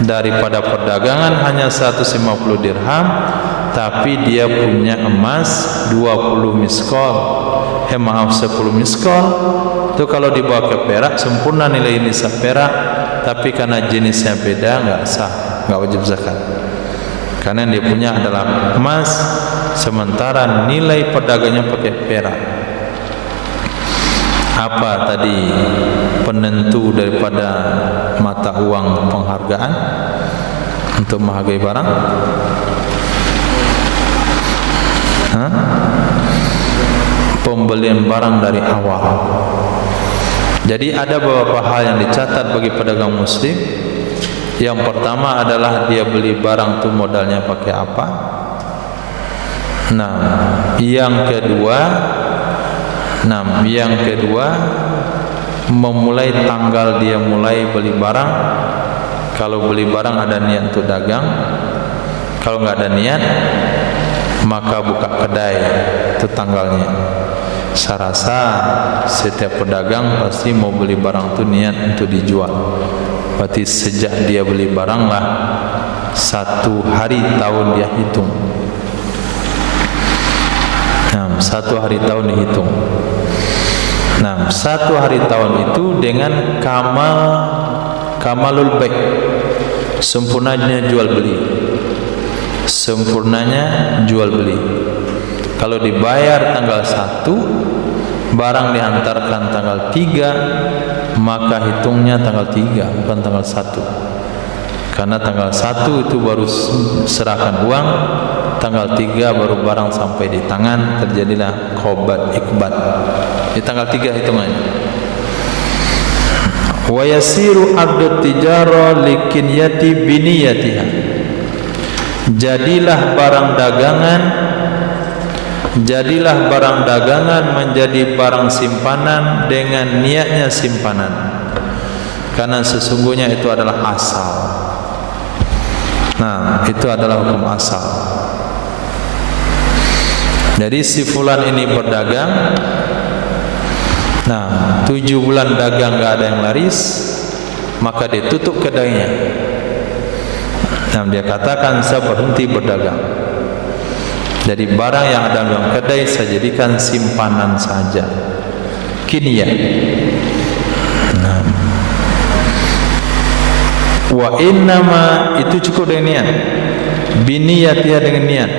daripada perdagangan hanya 150 dirham, tapi dia punya emas 20 miskol. 10 miskol itu kalau dibawa ke perak sempurna nilai nisab perak, tapi karena jenisnya beda nggak sah, nggak wajib zakat. Karena yang dia punya adalah emas, sementara nilai perdagangnya pakai perak. Apa tadi penentu daripada mata uang penghargaan untuk menghargai barang? Pembelian barang dari awal. Jadi ada beberapa hal yang dicatat bagi pedagang muslim. Yang pertama adalah dia beli barang tu modalnya pakai apa. Nah, yang kedua memulai tanggal dia mulai beli barang. Kalau beli barang ada niat untuk dagang. Kalau enggak ada niat, maka buka kedai, itu tanggalnya. Saya rasa setiap pedagang pasti mau beli barang itu niat untuk dijual. Berarti sejak dia beli barang lah 1 hari tahun dia hitung. Nah, 1 hari tahun dihitung. Nah, 1 hari tahun itu dengan kamalul baik, sempurnanya jual beli. Sempurnanya jual beli. Kalau dibayar tanggal 1, barang dihantarkan tanggal 3, maka hitungnya tanggal 3 bukan tanggal 1. Karena tanggal 1 itu baru serahkan uang, tanggal 3 baru barang sampai di tangan, terjadilah qobat ikbat. Di tanggal 3 hitungannya. Wa yasiru ad tijara likinyati biniyatiha. Jadilah barang dagangan menjadi barang simpanan dengan niatnya simpanan. Karena sesungguhnya itu adalah asal. Nah, itu adalah hukum asal. Jadi si fulan ini berdagang. Nah, 7 bulan dagang enggak ada yang laris, maka dia tutup kedainya. Nah, dia katakan saya berhenti berdagang. Jadi barang yang ada dalam kedai saya jadikan simpanan saja. Kiniyah. Nah. Wa innama itu cukup dengan niat. Biniyatiha dengan niat.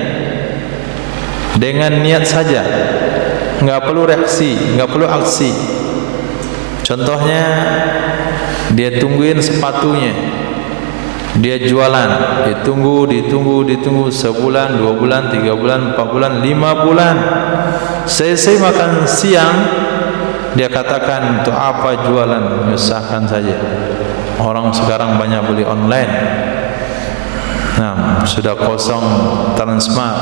Dengan niat saja. Enggak perlu reaksi, enggak perlu aksi. Contohnya dia tungguin sepatunya. Dia jualan, ditunggu sebulan, 2 bulan, 3 bulan, 4 bulan, 5 bulan. Selesai makan siang, dia katakan untuk apa jualan, menyusahkan saja. Orang sekarang banyak beli online. Nah, sudah kosong Transmart.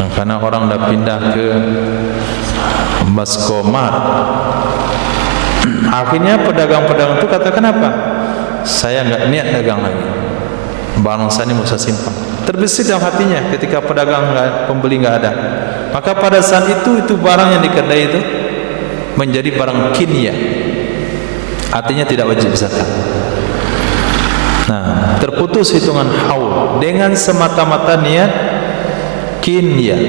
Nah, karena orang dah pindah ke Baskomart. Akhirnya pedagang-pedagang itu katakan apa? Saya enggak niat dagang lagi. Barang saya ini mau saya simpan. Terbesit dalam hatinya ketika pembeli enggak ada. Maka pada saat itu barang yang di kedai itu menjadi barang kinyah. Artinya tidak wajib zakat. Nah, terputus hitungan haul dengan semata-mata niat kinyah.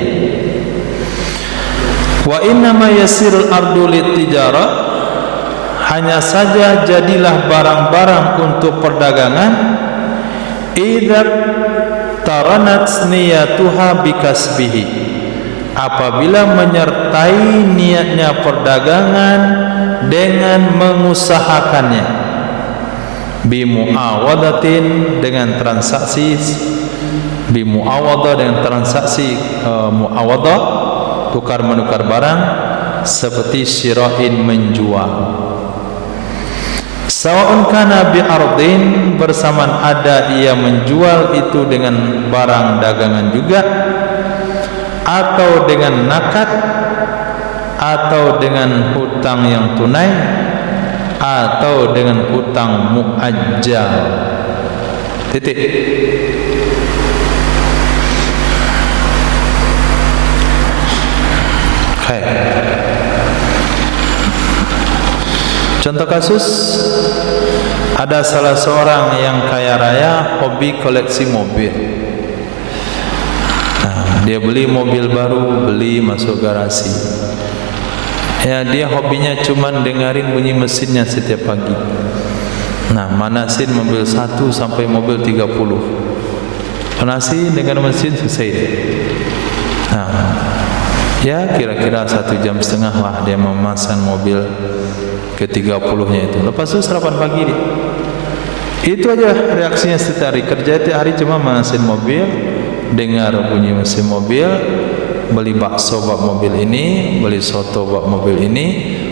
Wa inna ma yasirul ardu litijara. Hanya saja jadilah barang-barang untuk perdagangan idza taranat niyatuha bikasbihi, apabila menyertai niatnya perdagangan dengan mengusahakannya, bimuawadatin dengan transaksi, bimuawadah dengan transaksi muawadah, tukar menukar barang, seperti syira'in menjual. Sawa'un kana bi'ardin, bersamaan ada ia menjual itu dengan barang dagangan juga, atau dengan nakad, atau dengan hutang yang tunai, atau dengan hutang muajjal. Titik. Hai. Contoh kasus, ada salah seorang yang kaya raya hobi koleksi mobil. Nah, dia beli mobil baru, beli masuk garasi. Ya, dia hobinya cuman dengerin bunyi mesinnya setiap pagi. Nah, manasin mobil 1 sampai mobil 30. Manasin dengan mesin selesai. Nah, ya kira-kira 1,5 jam lah dia memasang mobil ke-30-nya itu. Lepas itu sarapan pagi dia. Itu aja reaksinya setiap hari. Kerja tiap hari cuma manasin mobil, dengar bunyi mesin mobil, beli bakso bak mobil ini, beli soto bak mobil ini,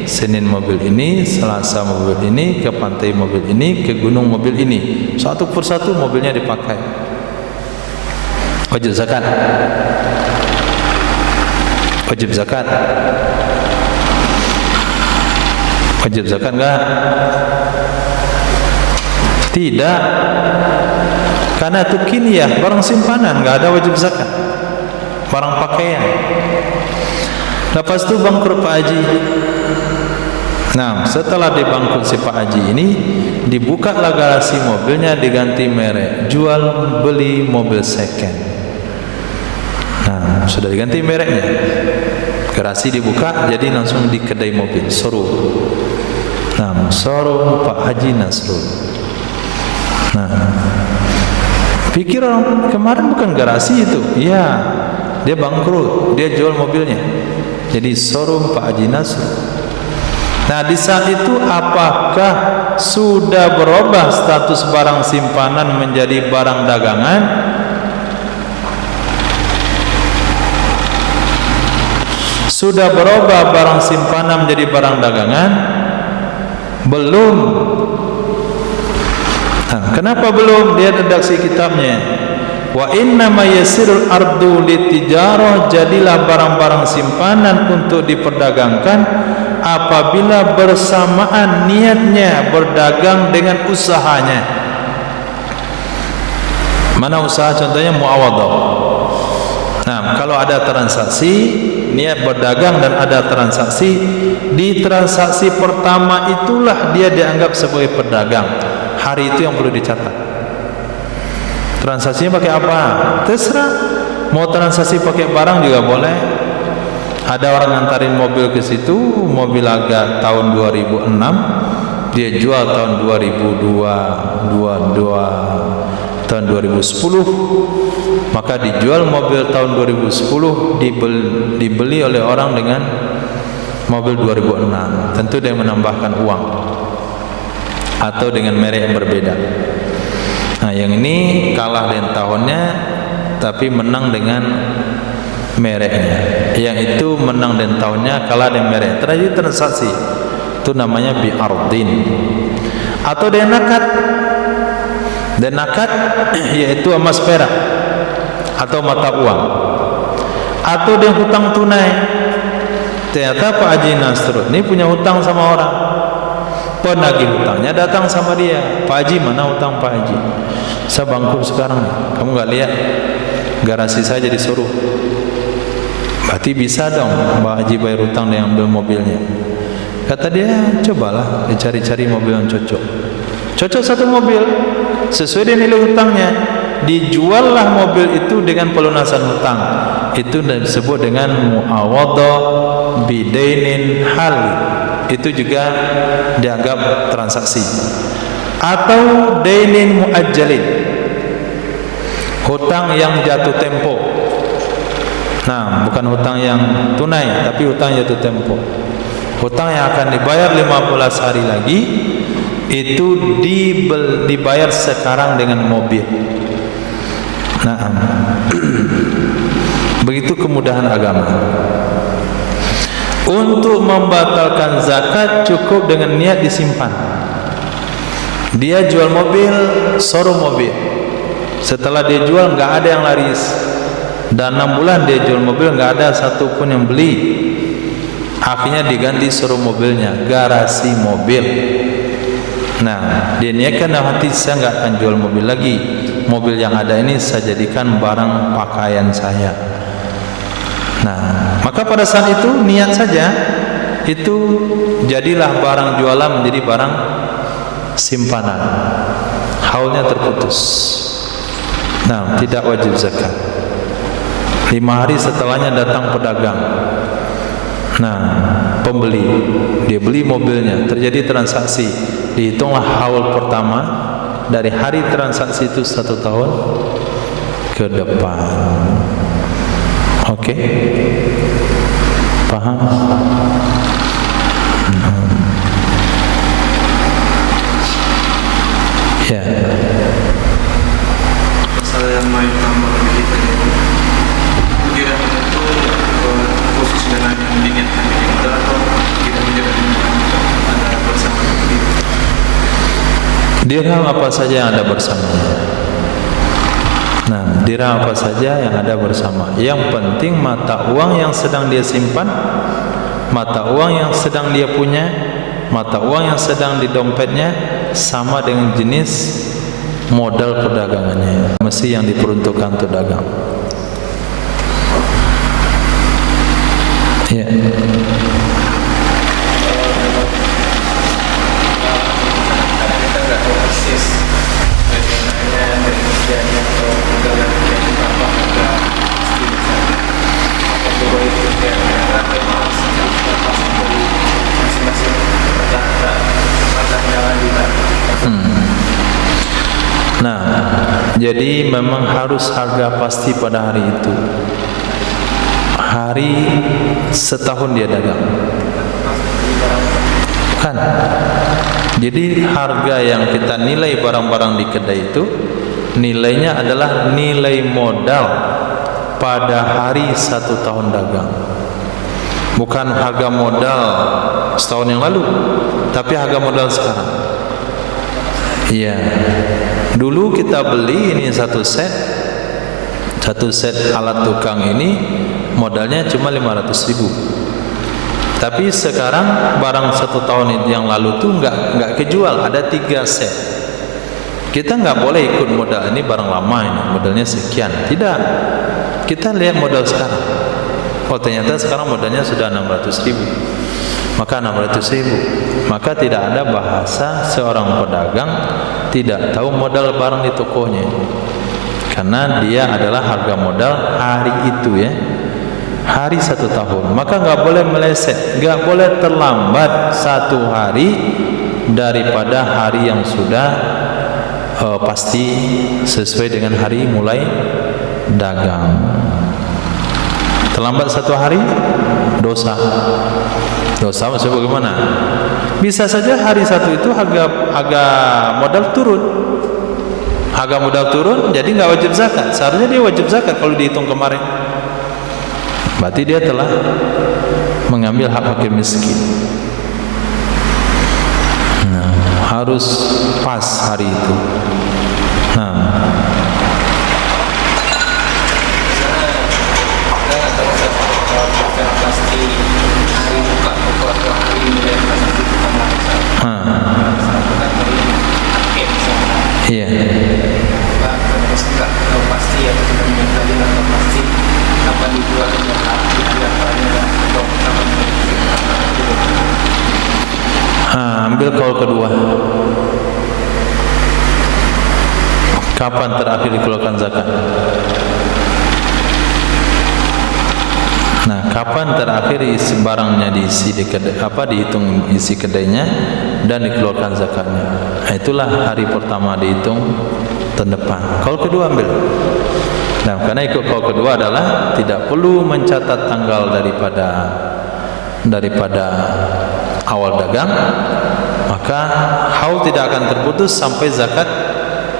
Senin mobil ini, Selasa mobil ini, ke pantai mobil ini, ke gunung mobil ini. Satu persatu mobilnya dipakai. Wajib zakat. Wajib zakat. Wajib zakat enggak? Tidak. Karena itu kiniyah, barang simpanan, enggak ada wajib zakat. Barang pakaian. Lepas itu bangkrut Pak Haji. Nah, setelah dibangkrut si Pak Haji ini, dibukalah garasi mobilnya, diganti merek, jual beli mobil second. Nah, sudah diganti mereknya, garasi dibuka, jadi langsung di kedai mobil, showroom. Nah, showroom Pak Haji Nasrul. Nah, pikir orang kemarin bukan garasi itu, ya, dia bangkrut, dia jual mobilnya, jadi showroom Pak Haji Nasrul. Nah, di saat itu apakah sudah berubah status barang simpanan menjadi barang dagangan? Sudah berubah barang simpanan menjadi barang dagangan? Belum. Nah, kenapa belum? Dia redaksi kitabnya. Wa inna ma yasirul ardu litijarah, jadilah barang-barang simpanan untuk diperdagangkan apabila bersamaan niatnya berdagang dengan usahanya. Mana usaha? Contohnya muawadhah. Nah, kalau ada transaksi, niat berdagang dan ada transaksi, di transaksi pertama itulah dia dianggap sebagai pedagang. Hari itu yang perlu dicatat. Transaksinya pakai apa? Terserah. Mau transaksi pakai barang juga boleh. Ada orang ngantarin mobil ke situ, mobil agak tahun 2006, dia jual tahun 2002, tahun 2010, maka dijual mobil tahun 2010, dibeli oleh orang dengan mobil 2006. Tentu dia menambahkan uang atau dengan merek yang berbeda. Nah, yang ini kalah dengan tahunnya, tapi menang dengan mereknya. Yang itu menang dengan tahunnya, kalah dengan merek. Terjadi transaksi, itu namanya bi'ardin. Atau dengan nakat. Dan nakat yaitu emas perak atau mata uang. Atau dengan hutang tunai. Ternyata Pak Haji Nasrul ini punya hutang sama orang. Penagih hutangnya datang sama dia. Pak Haji, mana hutang Pak Haji? Saya bangkrut sekarang nih. Kamu enggak lihat garasi saya jadi suruh. Berarti bisa dong Pak Haji bayar hutang yang ambil mobilnya. Kata dia, cobalah dicari-cari mobil yang cocok. Cocok satu mobil sesuai dengan nilai hutangnya. Dijuallah mobil itu dengan pelunasan hutang. Itu disebut dengan muawadhah bidainin hal. Itu juga dianggap transaksi. Atau dainin muajjalin, hutang yang jatuh tempo. Nah, bukan hutang yang tunai, tapi hutang jatuh tempo. Hutang yang akan dibayar 15 hari lagi, itu dibayar sekarang dengan mobil. Nah, begitu kemudahan agama. Untuk membatalkan zakat cukup dengan niat disimpan. Dia jual mobil, showroom mobil. Setelah dia jual, nggak ada yang laris. Dan 6 bulan dia jual mobil, nggak ada satupun yang beli. Akhirnya diganti showroom mobilnya, garasi mobil. Nah, dia niatkan dalam hati, saya nggak akan jual mobil lagi. Mobil yang ada ini saya jadikan barang pakaian saya. Nah, maka pada saat itu niat saja, itu jadilah barang jualan menjadi barang simpanan. Haulnya terputus. Nah, tidak wajib zakat. 5 hari setelahnya datang pedagang. Nah, pembeli, dia beli mobilnya, terjadi transaksi. Dihitunglah haul pertama dari hari transaksi itu 1 tahun ke depan. Oke, paham? Ya. Saya mau tambah begitu. Tidak tentu khusus dengan yang diniatkan atau tidak menjadi Dirham apa saja yang ada bersamanya. Nah, dirham apa saja yang ada bersama. Yang penting mata uang yang sedang dia simpan, mata uang yang sedang dia punya, mata uang yang sedang di dompetnya sama dengan jenis modal perdagangannya, mesti yang diperuntukkan untuk dagang. Ya. Nah, jadi memang harus harga pasti pada hari itu. Hari setahun dia dagang. Kan? Jadi harga yang kita nilai barang-barang di kedai itu nilainya adalah nilai modal pada hari 1 tahun dagang. Bukan harga modal setahun yang lalu, tapi harga modal sekarang. Iya. Dulu kita beli ini satu set alat tukang ini modalnya cuma 500.000. Tapi sekarang barang 1 tahun yang lalu tuh nggak kejual, ada 3 set. Kita nggak boleh ikut modal ini barang lama ini modalnya sekian. Tidak. Kita lihat modal sekarang. Oh ternyata sekarang modalnya sudah 600.000. Maka 600.000. Maka tidak ada bahasa seorang pedagang tidak tahu modal barang di tokonya, karena dia adalah harga modal hari itu ya, hari 1 tahun. Maka nggak boleh meleset, nggak boleh terlambat 1 hari daripada hari yang sudah pasti sesuai dengan hari mulai dagang. Terlambat 1 hari dosa. Dosa maksudnya bagaimana? Bisa saja hari 1 itu harga modal turun. Harga modal turun jadi nggak wajib zakat. Seharusnya dia wajib zakat kalau dihitung kemarin. Berarti dia telah mengambil hak fakir miskin. Nah, harus pas hari itu. Nah, iya. Ambil kaul kedua. Kapan terakhir dikeluarkan zakat? Nah, kapan terakhir isi barangnya diisi di kedai, dihitung isi kedainya dan dikeluarkan zakatnya? Nah, itulah hari pertama dihitung terdepan. Kaul kedua ambil. Nah, karena ikut kaul kedua adalah tidak perlu mencatat tanggal daripada awal dagang, maka haul tidak akan terputus sampai zakat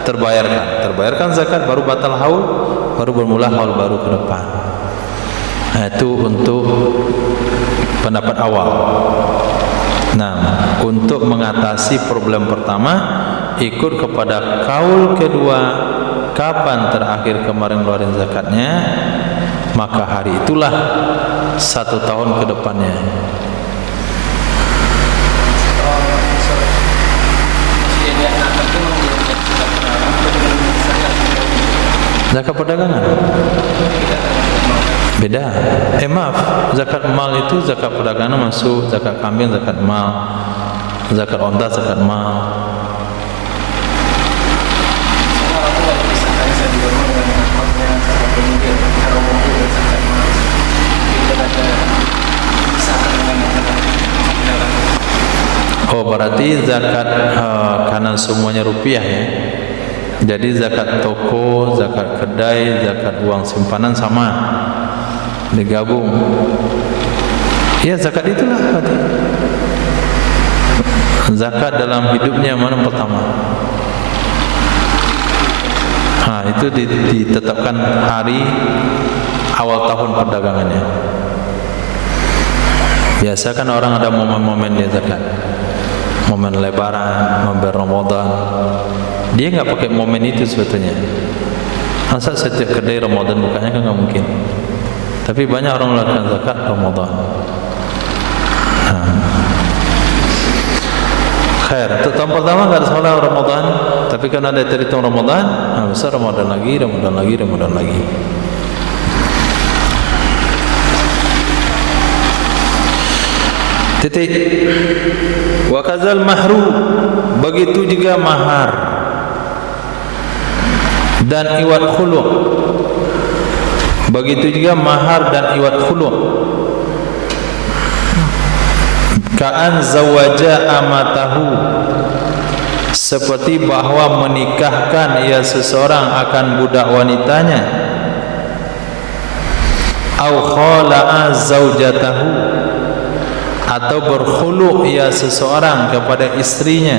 terbayarkan zakat baru batal haul, baru bermula haul baru ke depan. Nah, itu untuk pendapat awal. Nah, untuk mengatasi problem pertama, ikut kepada kaul kedua, kapan terakhir kemarin ngeluarin zakatnya, maka hari itulah 1 tahun ke depannya. Zakat perdagangan beda. Maaf, zakat mal itu zakat perdagangan masuk, zakat kambing zakat mal, zakat onta zakat mal. Oh, berarti zakat karena semuanya rupiah ya. Jadi zakat toko, zakat kedai, zakat uang simpanan sama, digabung. Ya zakat itulah berarti. Zakat dalam hidupnya mana pertama? Itu ditetapkan hari awal tahun perdagangannya. Biasa kan orang ada momen-momen dia zakat, momen lebaran, momen Ramadan. Dia nggak pakai momen itu sebetulnya. Masa setiap kedai Ramadan bukanya kan nggak mungkin. Tapi banyak orang melakukan zakat Ramadan. Khair, untuk tahun pertama nggak ada salah Ramadan, tapi kan ada terhitung Ramadan, besar Ramadan lagi. Titik. Wa kadzal mahru, begitu juga mahar dan iwad khulu. Begitu juga mahar dan iwad khulu. Ka'an zawaja amatahu, seperti bahwa menikahkan ia seseorang akan budak wanitanya, au khala'a zaujatahu, atau berkhulu ia seseorang kepada istrinya,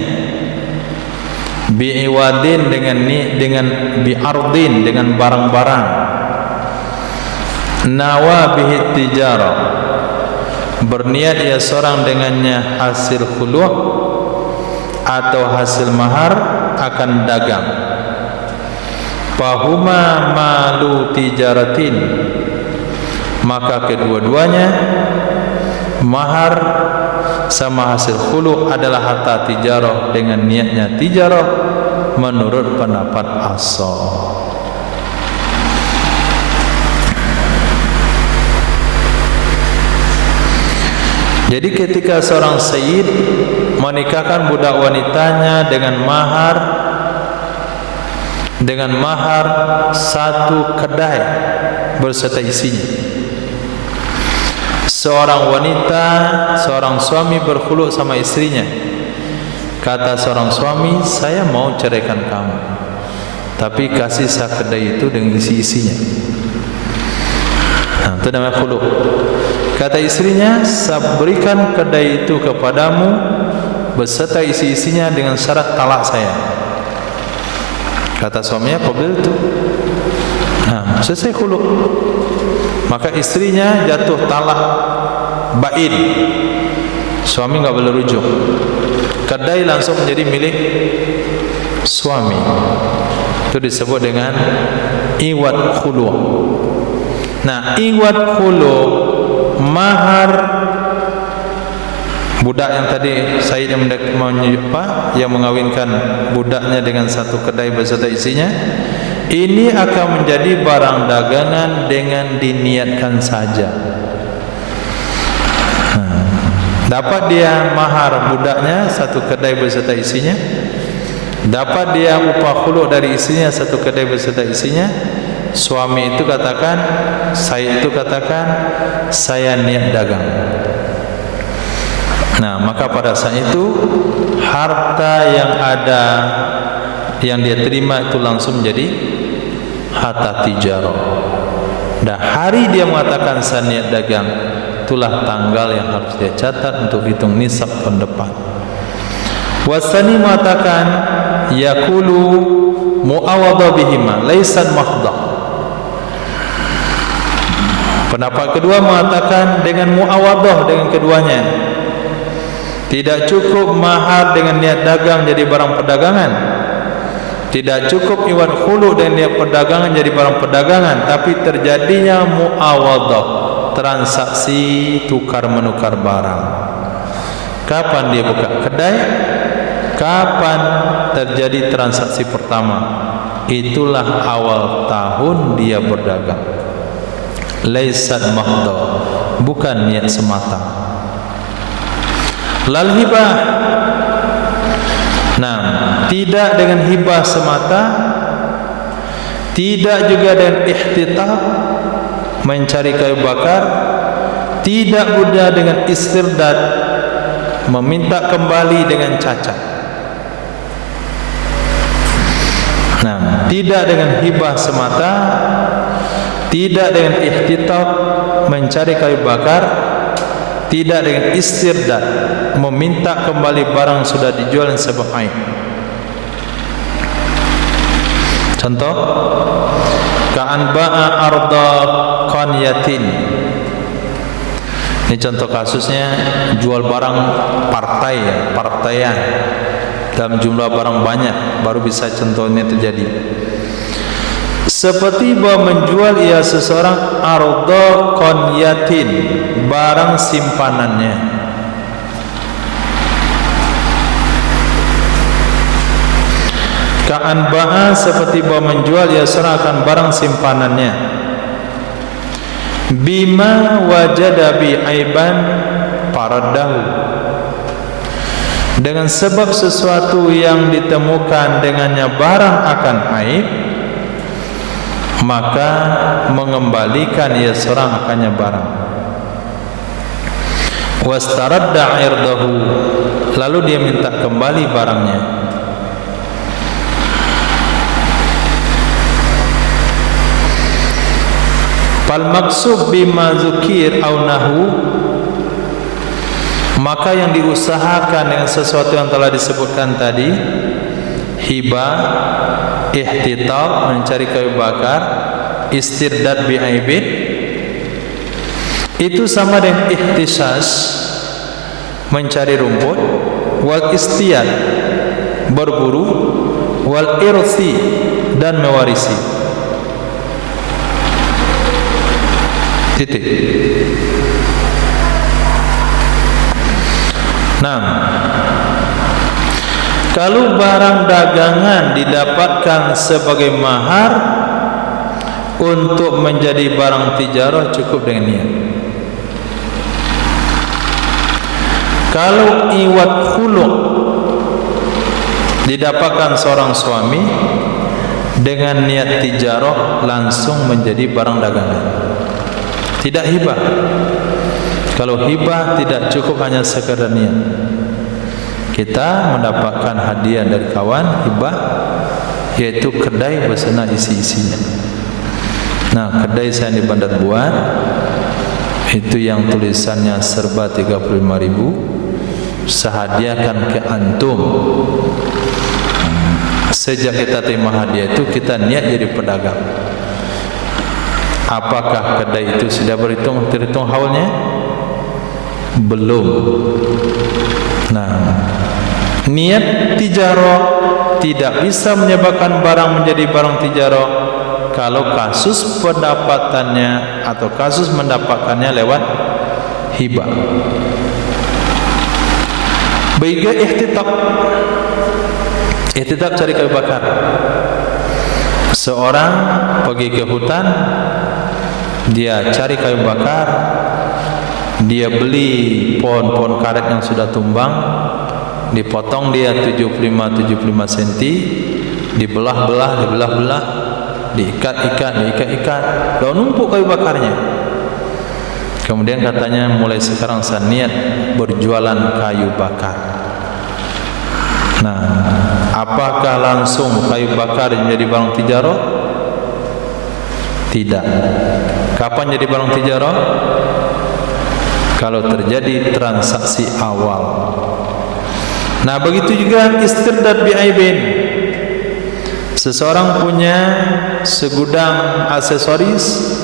bi'iwadin dengan bi'ardin, dengan barang-barang, nawa bihi tijarah, berniat ia seorang dengannya hasil khulu' atau hasil mahar akan dagang, fahuma malu tijaratin, maka kedua-duanya mahar sama hasil khulu' adalah harta tijarah dengan niatnya tijarah menurut pendapat ashab. Jadi ketika seorang sayyid menikahkan budak wanitanya dengan mahar satu kedai berserta isinya. Seorang wanita, seorang suami berkhulu sama istrinya. Kata seorang suami, saya mau ceraikan kamu, tapi kasih saya kedai itu dengan isi-isinya. Itu namanya khulu'. Kata istrinya, saya berikan kedai itu kepadamu beserta isi-isinya dengan syarat talak saya. Kata suaminya, qabil itu. Selesai khulu'. Maka istrinya jatuh talak ba'in. Suami enggak boleh rujuk. Kedai langsung menjadi milik suami. Itu disebut dengan iwad khulu'. Nah, iwad khulu', mahar budak yang tadi Said yang mengawinkan budaknya dengan satu kedai beserta isinya, ini akan menjadi barang dagangan dengan diniatkan saja. Dapat dia mahar budaknya satu kedai beserta isinya, dapat dia upah khulu' dari isinya satu kedai beserta isinya. Suami itu katakan, saya niat dagang. Nah, maka pada saat itu harta yang ada yang dia terima itu langsung menjadi harta tijarah. Dan hari dia mengatakan saya niat dagang, itulah tanggal yang harus dia catat untuk hitung nisab tahun depan. Wasani mengatakan yaqulu mu'awadha bihima laisan mahdah. Pendapat kedua mengatakan dengan mu'awadhah dengan keduanya. Tidak cukup mahar dengan niat dagang jadi barang perdagangan. Tidak cukup iwan khulu' dengan niat perdagangan jadi barang perdagangan, tapi terjadinya mu'awadhah, transaksi tukar menukar barang. Kapan dia buka kedai? Kapan terjadi transaksi pertama? Itulah awal tahun dia berdagang. Laisat mahda, bukan niat semata. Lal hibah, nah, tidak dengan hibah semata, tidak juga dengan ihtitab mencari kayu bakar, tidak pula dengan istirdad meminta kembali dengan cacat. Nah, tidak dengan hibah semata, tidak dengan ihtitab mencari kayu bakar, tidak dengan istirdad meminta kembali barang sudah dijual yang sebaik. Contoh, ka'an ba'a arda qanyatin. Ini contoh kasusnya jual barang partaian. dalam jumlah barang banyak, baru bisa contohnya terjadi. Seperti bahwa menjual ia seseorang arda qonyatin, barang simpanannya. Ka'an ba'a, seperti bahwa menjual ia seseorang akan barang simpanannya. Bima wajada bi aiban paradahu, dengan sebab sesuatu yang ditemukan dengannya barang akan aib, maka mengembalikan ia seorang akannya barang. Wastaradda irdahu, lalu dia minta kembali barangnya. Fal maksud bima zukir au nahu, maka yang diusahakan dengan sesuatu yang telah disebutkan tadi, hibah, ihtitab, mencari kayu bakar, istirdad bi'aibin, itu sama dengan ihtisas, mencari rumput, wal istiyad, berburu, wal irthi, dan mewarisi. Titik. Nah, kalau barang dagangan didapatkan sebagai mahar untuk menjadi barang tijarah, cukup dengan niat. Kalau iwat khuluq didapatkan seorang suami dengan niat tijarah, langsung menjadi barang dagangan, tidak hibah. Kalau hibah tidak cukup hanya sekadar niat. Kita mendapatkan hadiah dari kawan, hibah, yaitu kedai bersama isi-isinya. Nah, kedai saya di Bandar Buat, itu yang tulisannya serba 35.000, saya hadiahkan ke antum. Sejak kita terima hadiah itu, kita niat jadi pedagang. Apakah kedai itu sudah terhitung haulnya? Belum. Nah, niat tijarah tidak bisa menyebabkan barang menjadi barang tijarah kalau kasus pendapatannya atau kasus mendapatkannya lewat hibah. Baik, ihtitab cari kayu bakar. Seorang pergi ke hutan, dia cari kayu bakar, dia beli pohon-pohon karet yang sudah tumbang, dipotong dia 75 cm, dibelah-belah, diikat-ikat, lalu numpuk kayu bakarnya. Kemudian katanya, mulai sekarang saya niat berjualan kayu bakar. Nah, apakah langsung kayu bakar menjadi barang tijarah? Tidak. Kapan jadi barang tijarah? Kalau terjadi transaksi awal. Nah, begitu juga istirdad bi'aibin. Seseorang punya segudang aksesoris,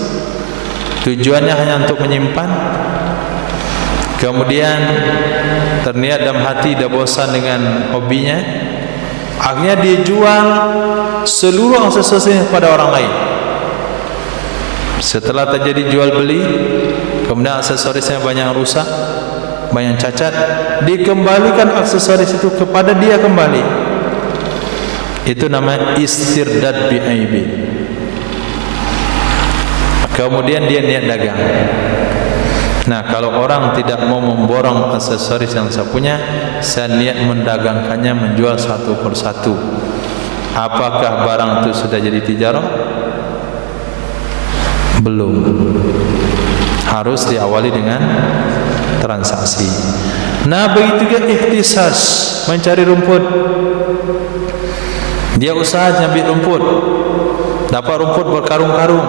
tujuannya hanya untuk menyimpan. Kemudian terniat dalam hati, dah bosan dengan hobinya, akhirnya dia jual seluruh aksesorisnya kepada orang lain. Setelah terjadi jual beli, kemudian aksesorisnya banyak rusak, banyak cacat, dikembalikan aksesoris itu kepada dia kembali. Itu namanya istirdad bi'aibin. Kemudian dia niat dagang. Nah, kalau orang tidak mau memborong aksesoris yang saya punya, saya niat mendagangkannya, menjual satu persatu. Apakah barang itu sudah jadi tijarah? Belum. Harus diawali dengan transaksi. Nah, begitu juga ihtisas, mencari rumput. Dia usaha nyabit rumput, dapat rumput berkarung-karung,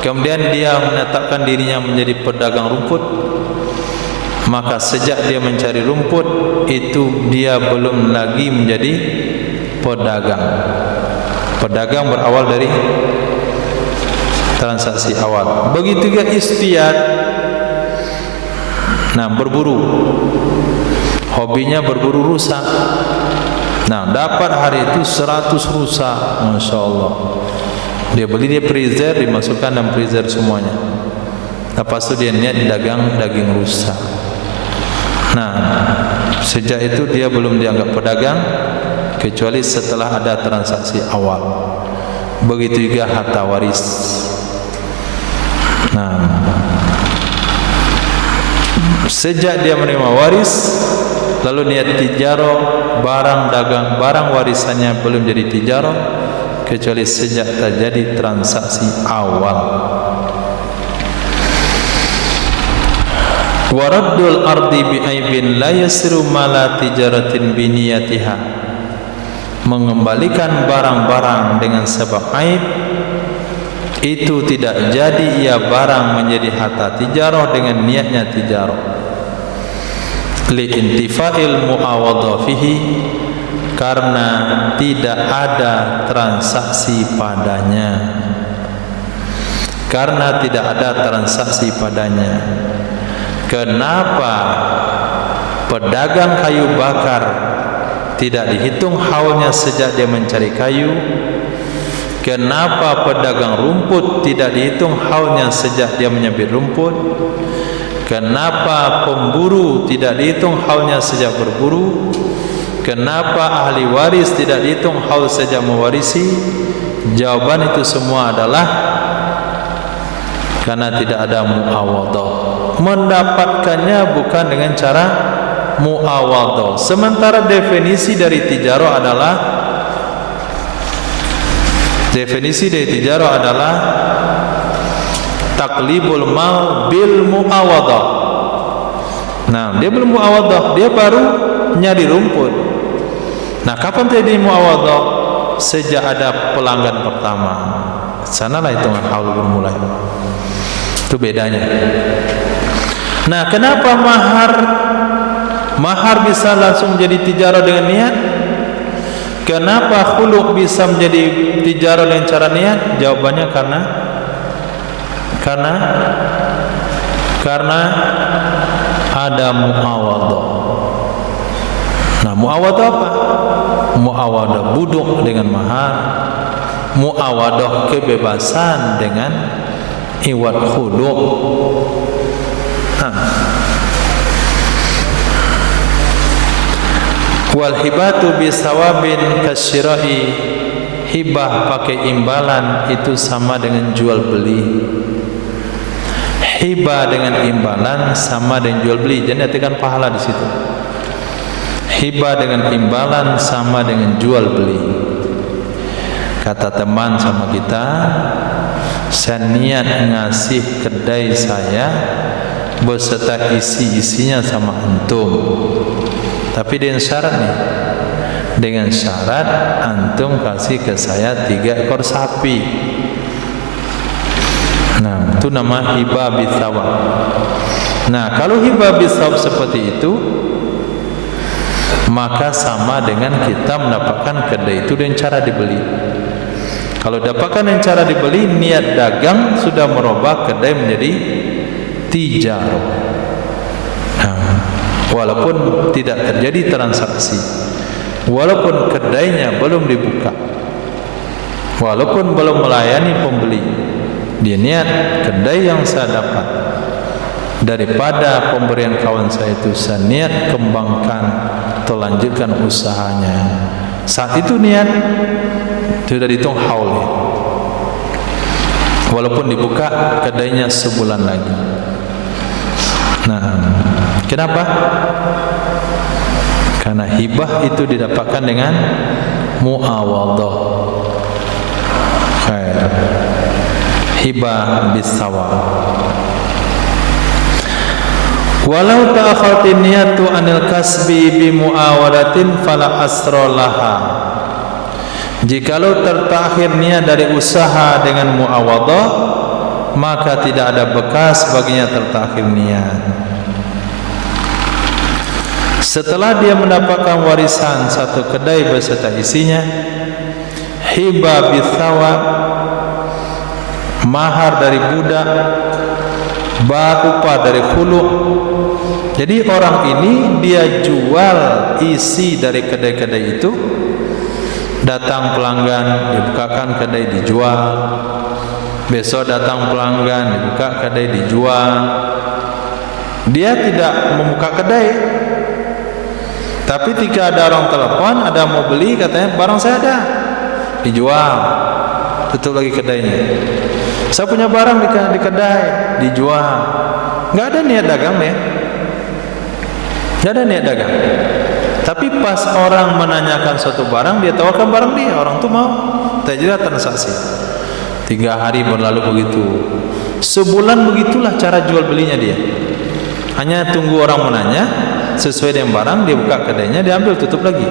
kemudian dia menetapkan dirinya menjadi pedagang rumput. Maka sejak dia mencari rumput itu, dia belum lagi menjadi pedagang. Pedagang berawal dari transaksi awal. Begitu juga istiyad. Nah, berburu, hobinya berburu rusa. Nah, dapat hari itu 100 rusa, Masya Allah. Dia beli di freezer, dimasukkan dalam freezer semuanya. Lepas itu dia niat dagang daging rusa. Nah, sejak itu dia belum dianggap pedagang kecuali setelah ada transaksi awal. Begitu juga harta waris. Nah, sejak dia menerima waris, lalu niat tijaro, barang dagang, barang warisannya belum jadi tijaro kecuali sejak terjadi transaksi awal. Waraddul ardi bi'aibin la yasiru mala tijaratin biniyatiha. Mengembalikan barang-barang dengan sebab aib itu tidak jadi ia barang menjadi harta tijarah dengan niatnya tijarah. Li'intifa'il mu'awadha fihi, karena tidak ada transaksi padanya. Karena tidak ada transaksi padanya. Kenapa pedagang kayu bakar tidak dihitung haulnya sejak dia mencari kayu? Kenapa pedagang rumput tidak dihitung haulnya sejak dia menyabit rumput? Kenapa pemburu tidak dihitung haulnya sejak berburu? Kenapa ahli waris tidak dihitung haul sejak mewarisi? Jawaban itu semua adalah karena tidak ada muawadhah. Mendapatkannya bukan dengan cara muawadhah. Sementara definisi dari tijarah adalah taklibul mal bil muawadhah. Nah, dia belum muawadhah, dia baru nyari rumput. Nah, kapan terjadi muawadhah? Sejak ada pelanggan pertama. Sanalah hitungan haul bermulai. Itu bedanya. Nah, kenapa mahar bisa langsung jadi tijarah dengan niat? Kenapa khulu' bisa menjadi tijarah dengan cara niat? Jawabannya karena ada muawadhah. Nah, muawadhah apa? Muawadhah buduk dengan mahar, muawadhah kebebasan dengan iwad khulu'. Wal hibatu bisawabin kasyira'i, hibah pakai imbalan itu sama dengan jual beli. Hibah dengan imbalan sama dengan jual beli. Jadi artikan pahala di situ. Hibah dengan imbalan sama dengan jual beli. Kata teman sama kita, saya niat ngasih kedai saya beserta isi-isinya sama antum, tapi dengan syarat nih, dengan syarat antum kasih ke saya 3 ekor sapi. Nah, itu nama hibah bisawab. Nah, kalau hibah bisawab seperti itu, maka sama dengan kita mendapatkan kedai itu dengan cara dibeli. Kalau dapatkan dengan cara dibeli, niat dagang sudah merubah kedai menjadi tijarah. Nah, walaupun tidak terjadi transaksi, walaupun kedainya belum dibuka, walaupun belum melayani pembeli, dia niat kedai yang saya dapat daripada pemberian kawan saya itu, saya niat kembangkan atau lanjutkan usahanya. Saat itu niat sudah dihitung haulnya, walaupun dibuka kedainya sebulan lagi. Nah, kenapa? Karena hibah itu didapatkan dengan muawadhah. Hibah bisawab. Walau ta'akhatin niyatu anil kasbi bi muawadatin fala asra laha. Jikalau tertakhir niat dari usaha dengan muawadhah, maka tidak ada bekas baginya tertakhir niat. Setelah dia mendapatkan warisan satu kedai beserta isinya, hibah bisawab, mahar dari budak, upah dari khulu', Jadi orang ini dia jual isi dari kedai-kedai itu. Datang pelanggan, dibukakan kedai, dijual. Besok datang pelanggan, dibuka kedai, dijual. Dia tidak membuka kedai, tapi ketika ada orang telepon, ada mau beli, katanya barang saya ada, dijual, tutup lagi kedainya. Saya punya barang di kedai, dijual. Nggak ada niat dagang ya, nggak ada niat dagang. Tapi pas orang menanyakan suatu barang, dia tawarkan barang dia, orang tu mau, terjadi transaksi. 3 hari berlalu begitu, sebulan begitulah cara jual belinya dia. Hanya tunggu orang menanya, sesuai dengan barang, dia buka kedainya, dia ambil, tutup lagi.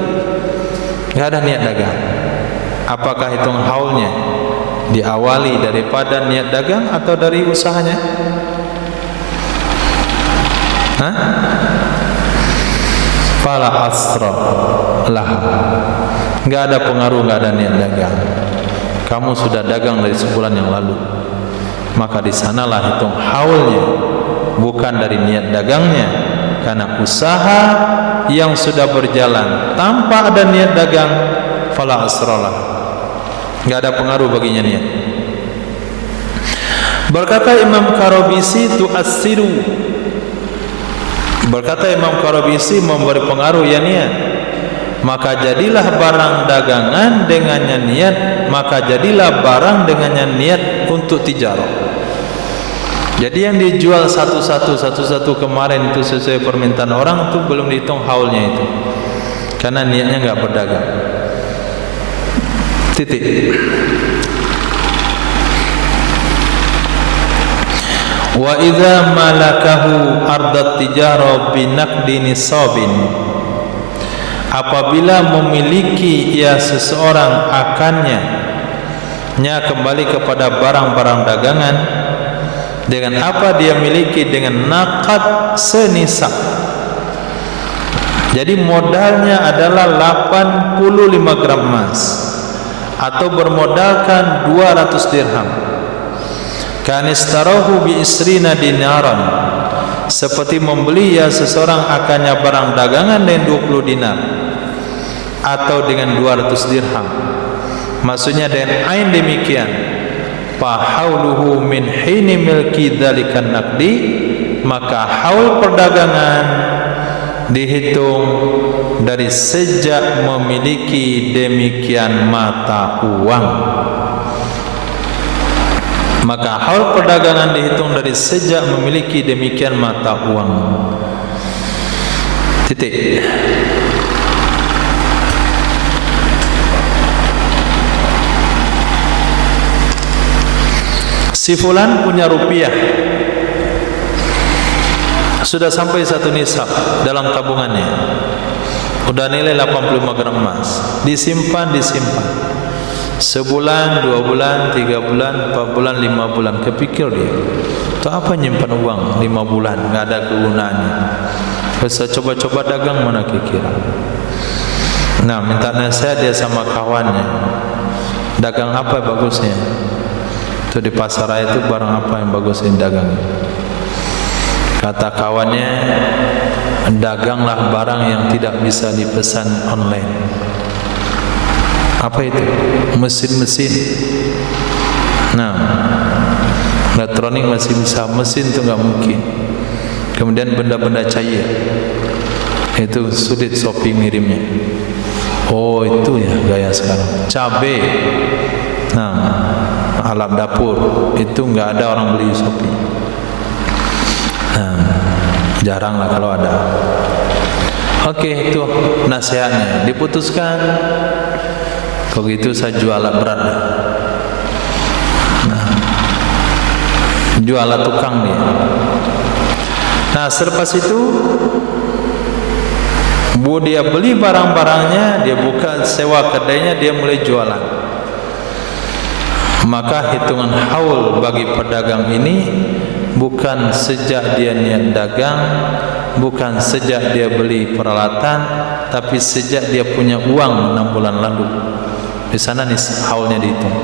Nggak ada niat dagang. Apakah hitung haulnya diawali daripada niat dagang atau dari usahanya? Hah? Fala asra lah. Nggak ada pengaruh, nggak ada niat dagang. Kamu sudah dagang dari sebulan yang lalu, maka di sanalah hitung haulnya, bukan dari niat dagangnya. Karena usaha yang sudah berjalan tanpa ada niat dagang, fala asralah, nggak ada pengaruh baginya niat. Berkata Imam Karobisi, tu'assiru, berkata Imam Karobisi, memberi pengaruh ya niat. Maka jadilah barang dagangan dengannya niat, maka jadilah barang dengannya niat untuk tijarah. Jadi yang dijual satu-satu kemarin itu sesuai permintaan orang, itu belum dihitung haulnya itu, karena niatnya nggak berdagang. Titik. Wa idza malakahu ardat tijarah binaqdi nisabin, apabila memiliki ia seseorang akannya kembali kepada barang-barang dagangan, dengan apa dia miliki, dengan naqad senisab. Jadi modalnya adalah 85 gram emas atau bermodalkan 200 dirham. Kanistarahu bi isrina dinaran, seperti membeli ya seseorang akannya barang dagangan dengan 20 dinar atau dengan 200 dirham. Maksudnya dengan ain demikian, fa hauluhu min hini milki dzalikan naqdi, maka haul perdagangan dihitung dari sejak memiliki demikian mata uang. Maka haul perdagangan dihitung dari sejak memiliki demikian mata uang. Titik. Si fulan punya rupiah, sudah sampai 1 nisab dalam tabungannya, udah nilai 85 gram emas, disimpan sebulan, 2 bulan, 3 bulan, 4 bulan, 5 bulan. Kepikir dia, itu apa nyimpan uang 5 bulan, nggak ada kegunaannya. Bisa coba-coba dagang, mana kira. Nah, minta nasihat dia sama kawannya, dagang apa bagusnya? Itu di pasar raya itu barang apa yang bagus yang dagang? Kata kawannya, daganglah barang yang tidak bisa dipesan online. Apa itu? Mesin-mesin. Nah, elektronik masih bisa, mesin itu nggak mungkin. Kemudian benda-benda cair, itu sulit Shopee ngirimnya. Oh, itu ya gaya sekarang. Cabai, nah, alat dapur, itu nggak ada orang beli Shopee. Nah, jarang lah kalau ada. Oke, itu nasihatnya. Diputuskan, kalau gitu saya jual alat berat. Nah, jual alat tukang dia. Nah, selepas itu dia beli barang-barangnya, dia buka sewa kedainya, dia mulai jualan. Maka hitungan haul bagi pedagang ini bukan sejak dia niat dagang, bukan sejak dia beli peralatan, tapi sejak dia punya uang 6 bulan lalu. Di sana nih haulnya dihitung.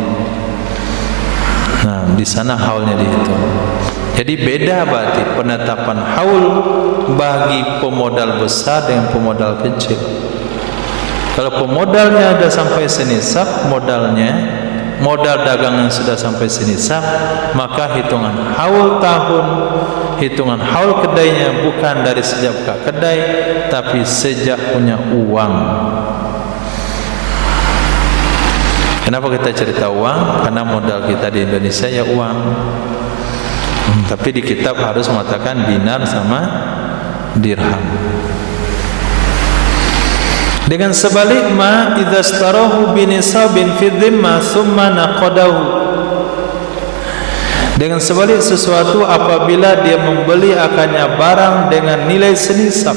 Nah, di sana haulnya dihitung. Jadi beda berarti penetapan haul bagi pemodal besar dengan pemodal kecil. Kalau pemodalnya ada sampai senisab, modal dagang yang sudah sampai senisab, maka hitungan haul tahun, hitungan haul kedainya bukan dari sejak buka kedai, tapi sejak punya uang. Kenapa kita cerita uang? Karena modal kita di Indonesia ya uang. Tapi di kitab harus mengatakan dinar sama dirham. Dengan sebalik ma idza starahu binisabin fi dhimma thumma naqadahu. Dengan sebalik sesuatu apabila dia membeli akannya barang dengan nilai senisab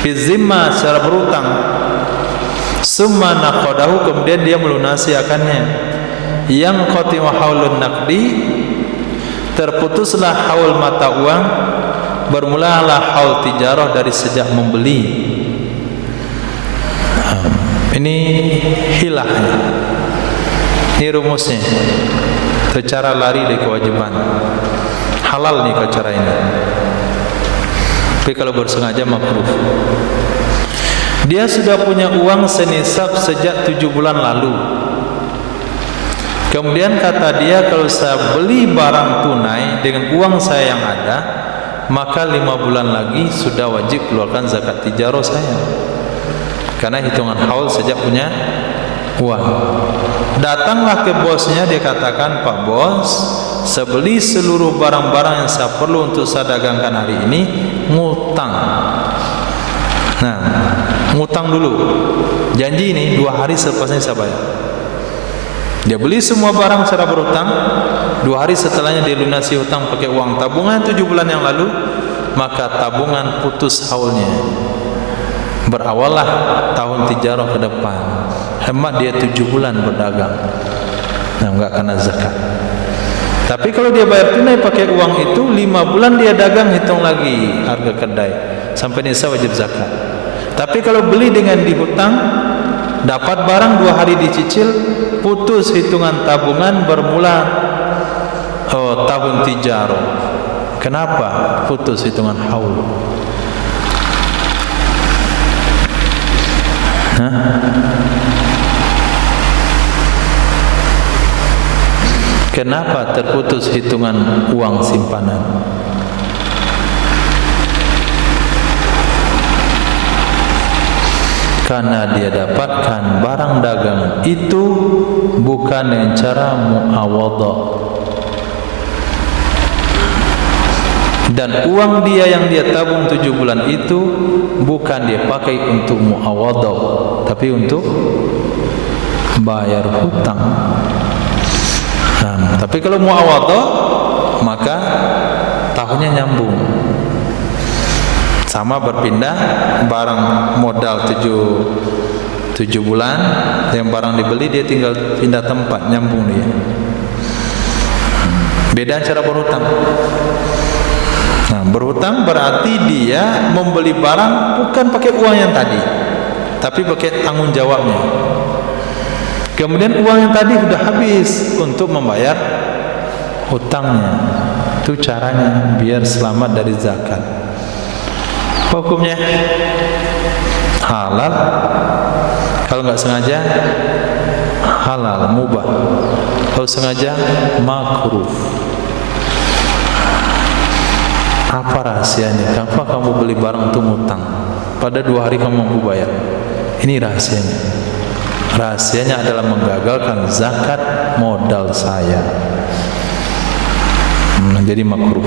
fi dhimma secara berutang, thumma naqadahu, kemudian dia melunasi akannya, yang qati'u haulun naqdi, terputuslah haul mata uang, bermulalah haul tijarah dari sejak membeli. Ini hilahnya, ini rumusnya, itu cara lari dari kewajiban. Halal nih kalau cara ini, tapi kalau bersengaja makruh. Dia sudah punya uang senisab sejak 7 bulan lalu. Kemudian kata dia, kalau saya beli barang tunai dengan uang saya yang ada, maka 5 bulan lagi sudah wajib keluarkan zakat tijarah saya, karena hitungan haul sejak punya uang. Datanglah ke bosnya, dia katakan, Pak Bos, saya beli seluruh barang-barang yang saya perlu untuk saya dagangkan hari ini, ngutang. Nah, ngutang dulu, janji ini 2 hari selepasnya saya bayar. Dia beli semua barang secara berutang, 2 hari setelahnya dia lunasi hutang pakai uang tabungan 7 bulan yang lalu, maka tabungan putus haulnya. Berawallah tahun tijarah ke depan, hemat dia 7 bulan berdagang, nah enggak kena zakat. Tapi kalau dia bayar tunai pakai uang itu, 5 bulan dia dagang, hitung lagi harga kedai sampai nisab wajib zakat. Tapi kalau beli dengan dihutang, dapat barang 2 hari dicicil, putus hitungan tabungan, bermula tahun tijarah. Kenapa putus hitungan haul? Kenapa terputus hitungan uang simpanan? Karena dia dapatkan barang dagangan itu bukan dengan cara muawadhah, dan uang dia yang dia tabung 7 bulan itu bukan dia pakai untuk muawadhah, tapi untuk bayar hutang. Nah, tapi kalau muawadhah maka tahunnya nyambung, sama berpindah barang modal 7 bulan, yang barang dibeli dia tinggal pindah tempat, nyambung dia. Beda cara berhutang. Nah, berhutang berarti dia membeli barang bukan pakai uang yang tadi, tapi pakai tanggung jawabnya. Kemudian uang yang tadi sudah habis untuk membayar hutangnya. Itu caranya biar selamat dari zakat. Hukumnya halal, kalau nggak sengaja halal, mubah. Kalau sengaja makruh. Apa rahasianya? Kenapa kamu beli barang untuk ngutang? Pada 2 hari kamu mampu bayar. Ini rahasianya. Rahasianya adalah menggagalkan zakat modal saya. Jadi makruh.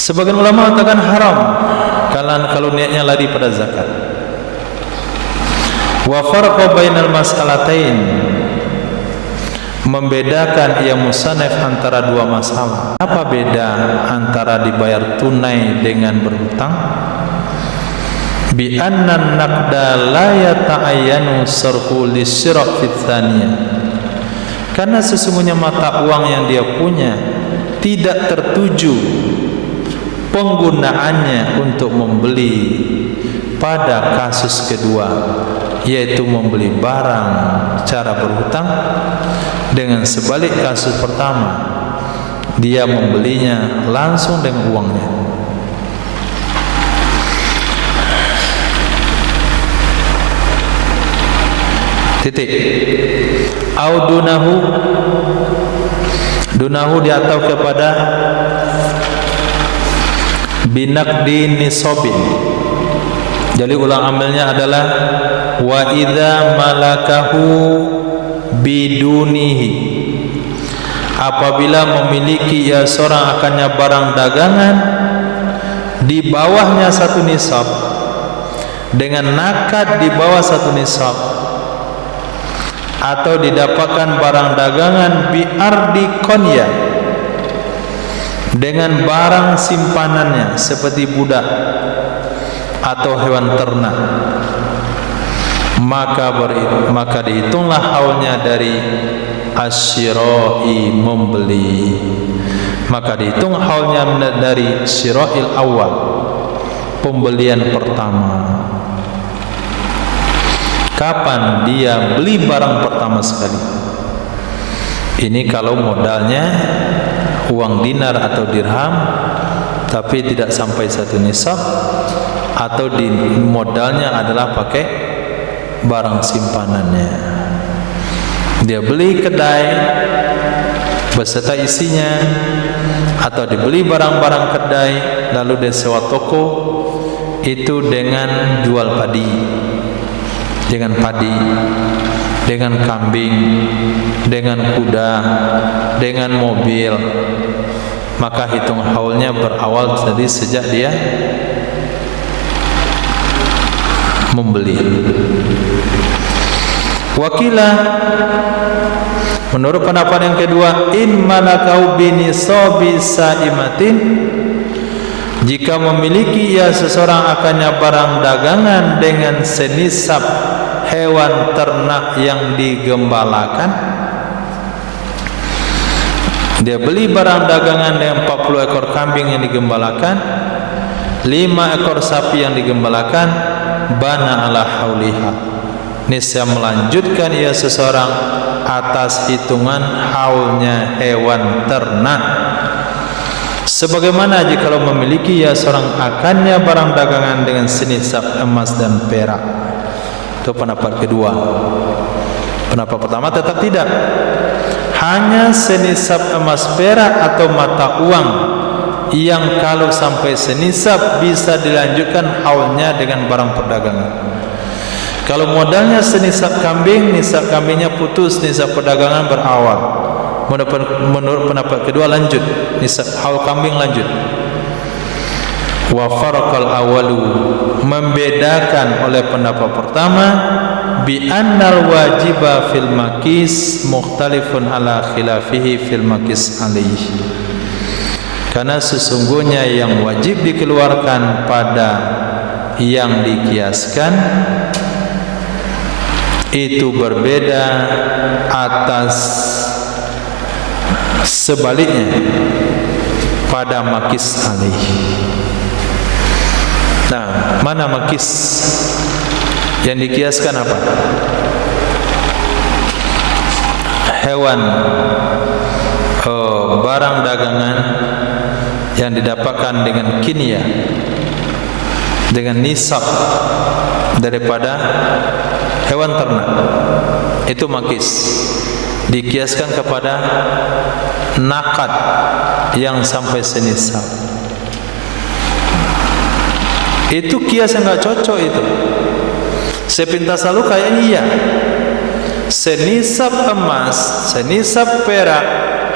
Sebagian ulama mengatakan haram kalau niatnya lari pada zakat. Wa farqa bainal mas'alatain, membedakan ia musannaf antara 2 masalah. Apa beda antara dibayar tunai dengan berhutang? Bi anna naqda la yata'ayyanu sarfu lisyra' fi tsaniyah, karena sesungguhnya mata uang yang dia punya tidak tertuju penggunaannya untuk membeli pada kasus kedua, yaitu membeli barang cara berhutang. Dengan sebalik kasus pertama, dia membelinya langsung dengan uangnya. Titik. Audunahu, dunahu diatau kepada binaqdi nisobin. Jadi ulang amalnya adalah wa idza malakahu bidunihi. Apabila memiliki ia seorang akannya barang dagangan di bawahnya satu nisab, dengan nakad di bawah satu nisab, atau didapatkan barang dagangan bi ardi konya, dengan barang simpanannya seperti budak atau hewan ternak, maka dihitunglah haulnya dari asyira'i, membeli. Maka dihitung haulnya dari syira'il awal, pembelian pertama. Kapan dia beli barang pertama sekali? Ini kalau modalnya uang dinar atau dirham, tapi tidak sampai satu nisab, atau di modalnya adalah pakai barang simpanannya. Dia beli kedai beserta isinya, atau dibeli barang-barang kedai lalu dia sewa toko, itu dengan jual padi, dengan padi, dengan kambing, dengan kuda, dengan mobil, maka hitung haulnya berawal dari sejak dia membeli. Wakilah, menurut pendapat yang kedua, in malakau binisabi saimatin, jika memiliki ia seseorang akannya barang dagangan dengan senisab hewan ternak yang digembalakan. Dia beli barang dagangan dengan 40 ekor kambing yang digembalakan, 5 ekor sapi yang digembalakan, bana ala hauliha, niscaya melanjutkan ia seseorang atas hitungan haulnya hewan ternak. Sebagaimana jikalau memiliki ia seorang akannya barang dagangan dengan senisab emas dan perak. Itu pendapat kedua. Pendapat pertama tetap tidak. Hanya senisab emas perak atau mata uang yang kalau sampai senisab bisa dilanjutkan haulnya dengan barang perdagangan. Kalau modalnya senisab kambing, nisab kambingnya putus, nisab perdagangan berawal. Menurut pendapat kedua lanjut, nisab haul kambing lanjut. Wa farqal awalu, membedakan oleh pendapat pertama, bi annal wajiba fil makis mukhtalifun ala khilafihi fil makis alaihi. Karena sesungguhnya yang wajib dikeluarkan pada yang dikiaskan itu berbeda atas sebaliknya pada makis alaihi. Nah, mana makis yang dikiaskan apa? Hewan, barang dagangan yang didapatkan dengan kinya, dengan nisab daripada hewan ternak, itu makis. Dikiaskan kepada nakad yang sampai senisab. Itu kias yang enggak cocok itu. Sepintas lalu kayak iya, senisab emas, senisab perak,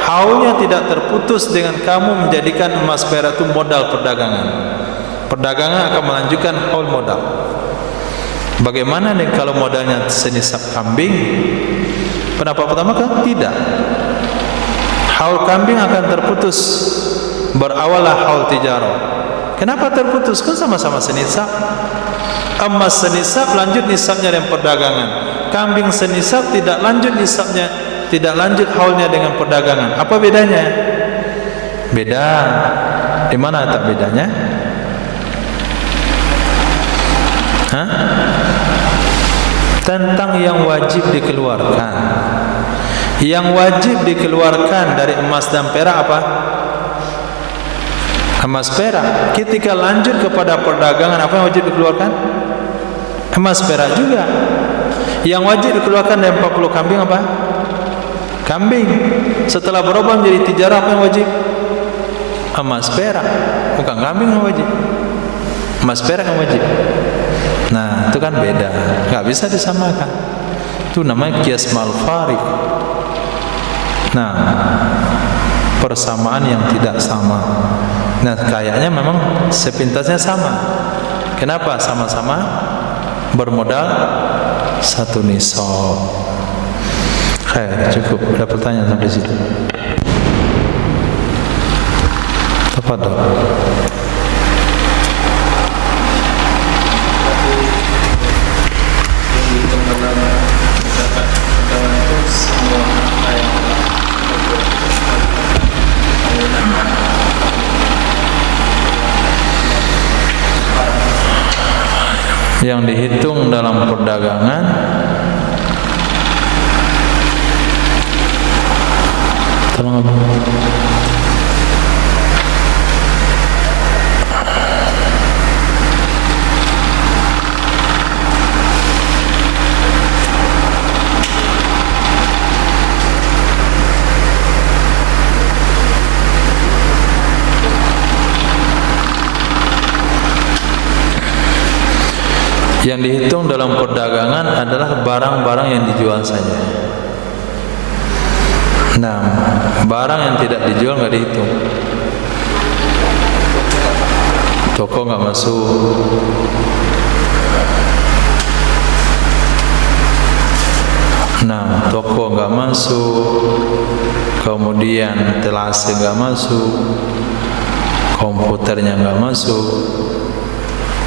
haulnya tidak terputus dengan kamu menjadikan emas perak itu modal perdagangan. Perdagangan akan melanjutkan haul modal. Bagaimana nih kalau modalnya senisab kambing? Pendapat pertama kan tidak. Haul kambing akan terputus, berawallah haul tijarah. Kenapa terputus? Kan sama-sama senisab. Emas senisab lanjut nisabnya dengan perdagangan. Kambing senisab tidak lanjut nisabnya, tidak lanjut haulnya dengan perdagangan. Apa bedanya? Beda. Di mana tak bedanya? Tentang yang wajib dikeluarkan. Yang wajib dikeluarkan dari emas dan perak apa? Emas perak. Ketika lanjut kepada perdagangan, apa yang wajib dikeluarkan? Emas perak juga. Yang wajib dikeluarkan dari 40 kambing apa? Kambing. Setelah berubah menjadi tijarah, apa yang wajib? Emas perak. Bukan kambing yang wajib, emas perak yang wajib. Nah, itu kan beda, nggak bisa disamakan. Itu namanya qiyas ma'al fariq. Nah, persamaan yang tidak sama. Nah, kayaknya memang sepintasnya sama. Kenapa? Sama-sama bermodal satu nisab. Cukup. Ada pertanyaan sampai situ? Tafadhol. Yang dihitung dalam perdagangan tolong apa? Yang dihitung dalam perdagangan adalah barang-barang yang dijual saja. Nah, barang yang tidak dijual nggak dihitung. Toko nggak masuk. Nah, toko nggak masuk. Kemudian telase nggak masuk. Komputernya nggak masuk.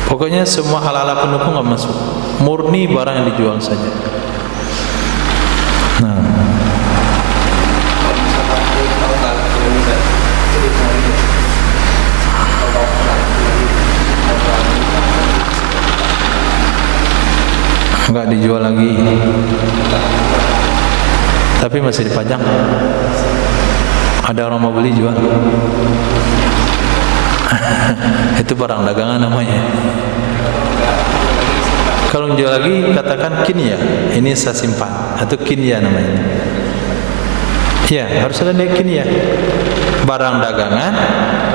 Pokoknya semua hal-hal pendukung nggak masuk, murni barang yang dijual saja. Nah, nggak dijual lagi, tapi masih dipajang. Ada orang mau beli jual. Itu barang dagangan namanya. Kalau jual lagi katakan kinya, ini saya simpan, atau kinya namanya. Ya, harus ada kinya. Barang dagangan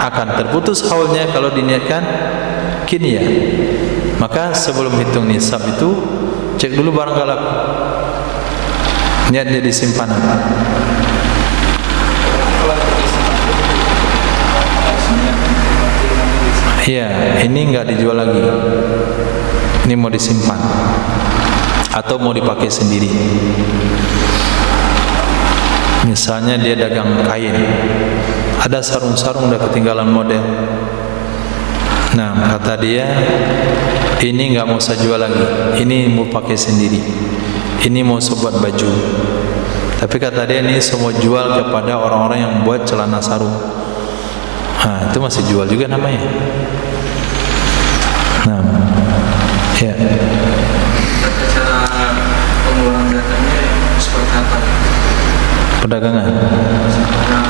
akan terputus haulnya kalau diniatkan kinya. Maka sebelum hitung nisab itu cek dulu barang gak laku, niatnya di simpanan. Iya, ini nggak dijual lagi. Ini mau disimpan atau mau dipakai sendiri. Misalnya dia dagang kain, ada sarung-sarung udah ketinggalan model. Nah, kata dia, ini nggak mau saya jual lagi. Ini mau pakai sendiri. Ini mau saya buat baju. Tapi kata dia ini semua jual kepada orang-orang yang buat celana sarung. Nah, itu masih jual juga namanya. Nah, ya. Cara pengeluaran datanya seperti apa? Perdagangan. Nah,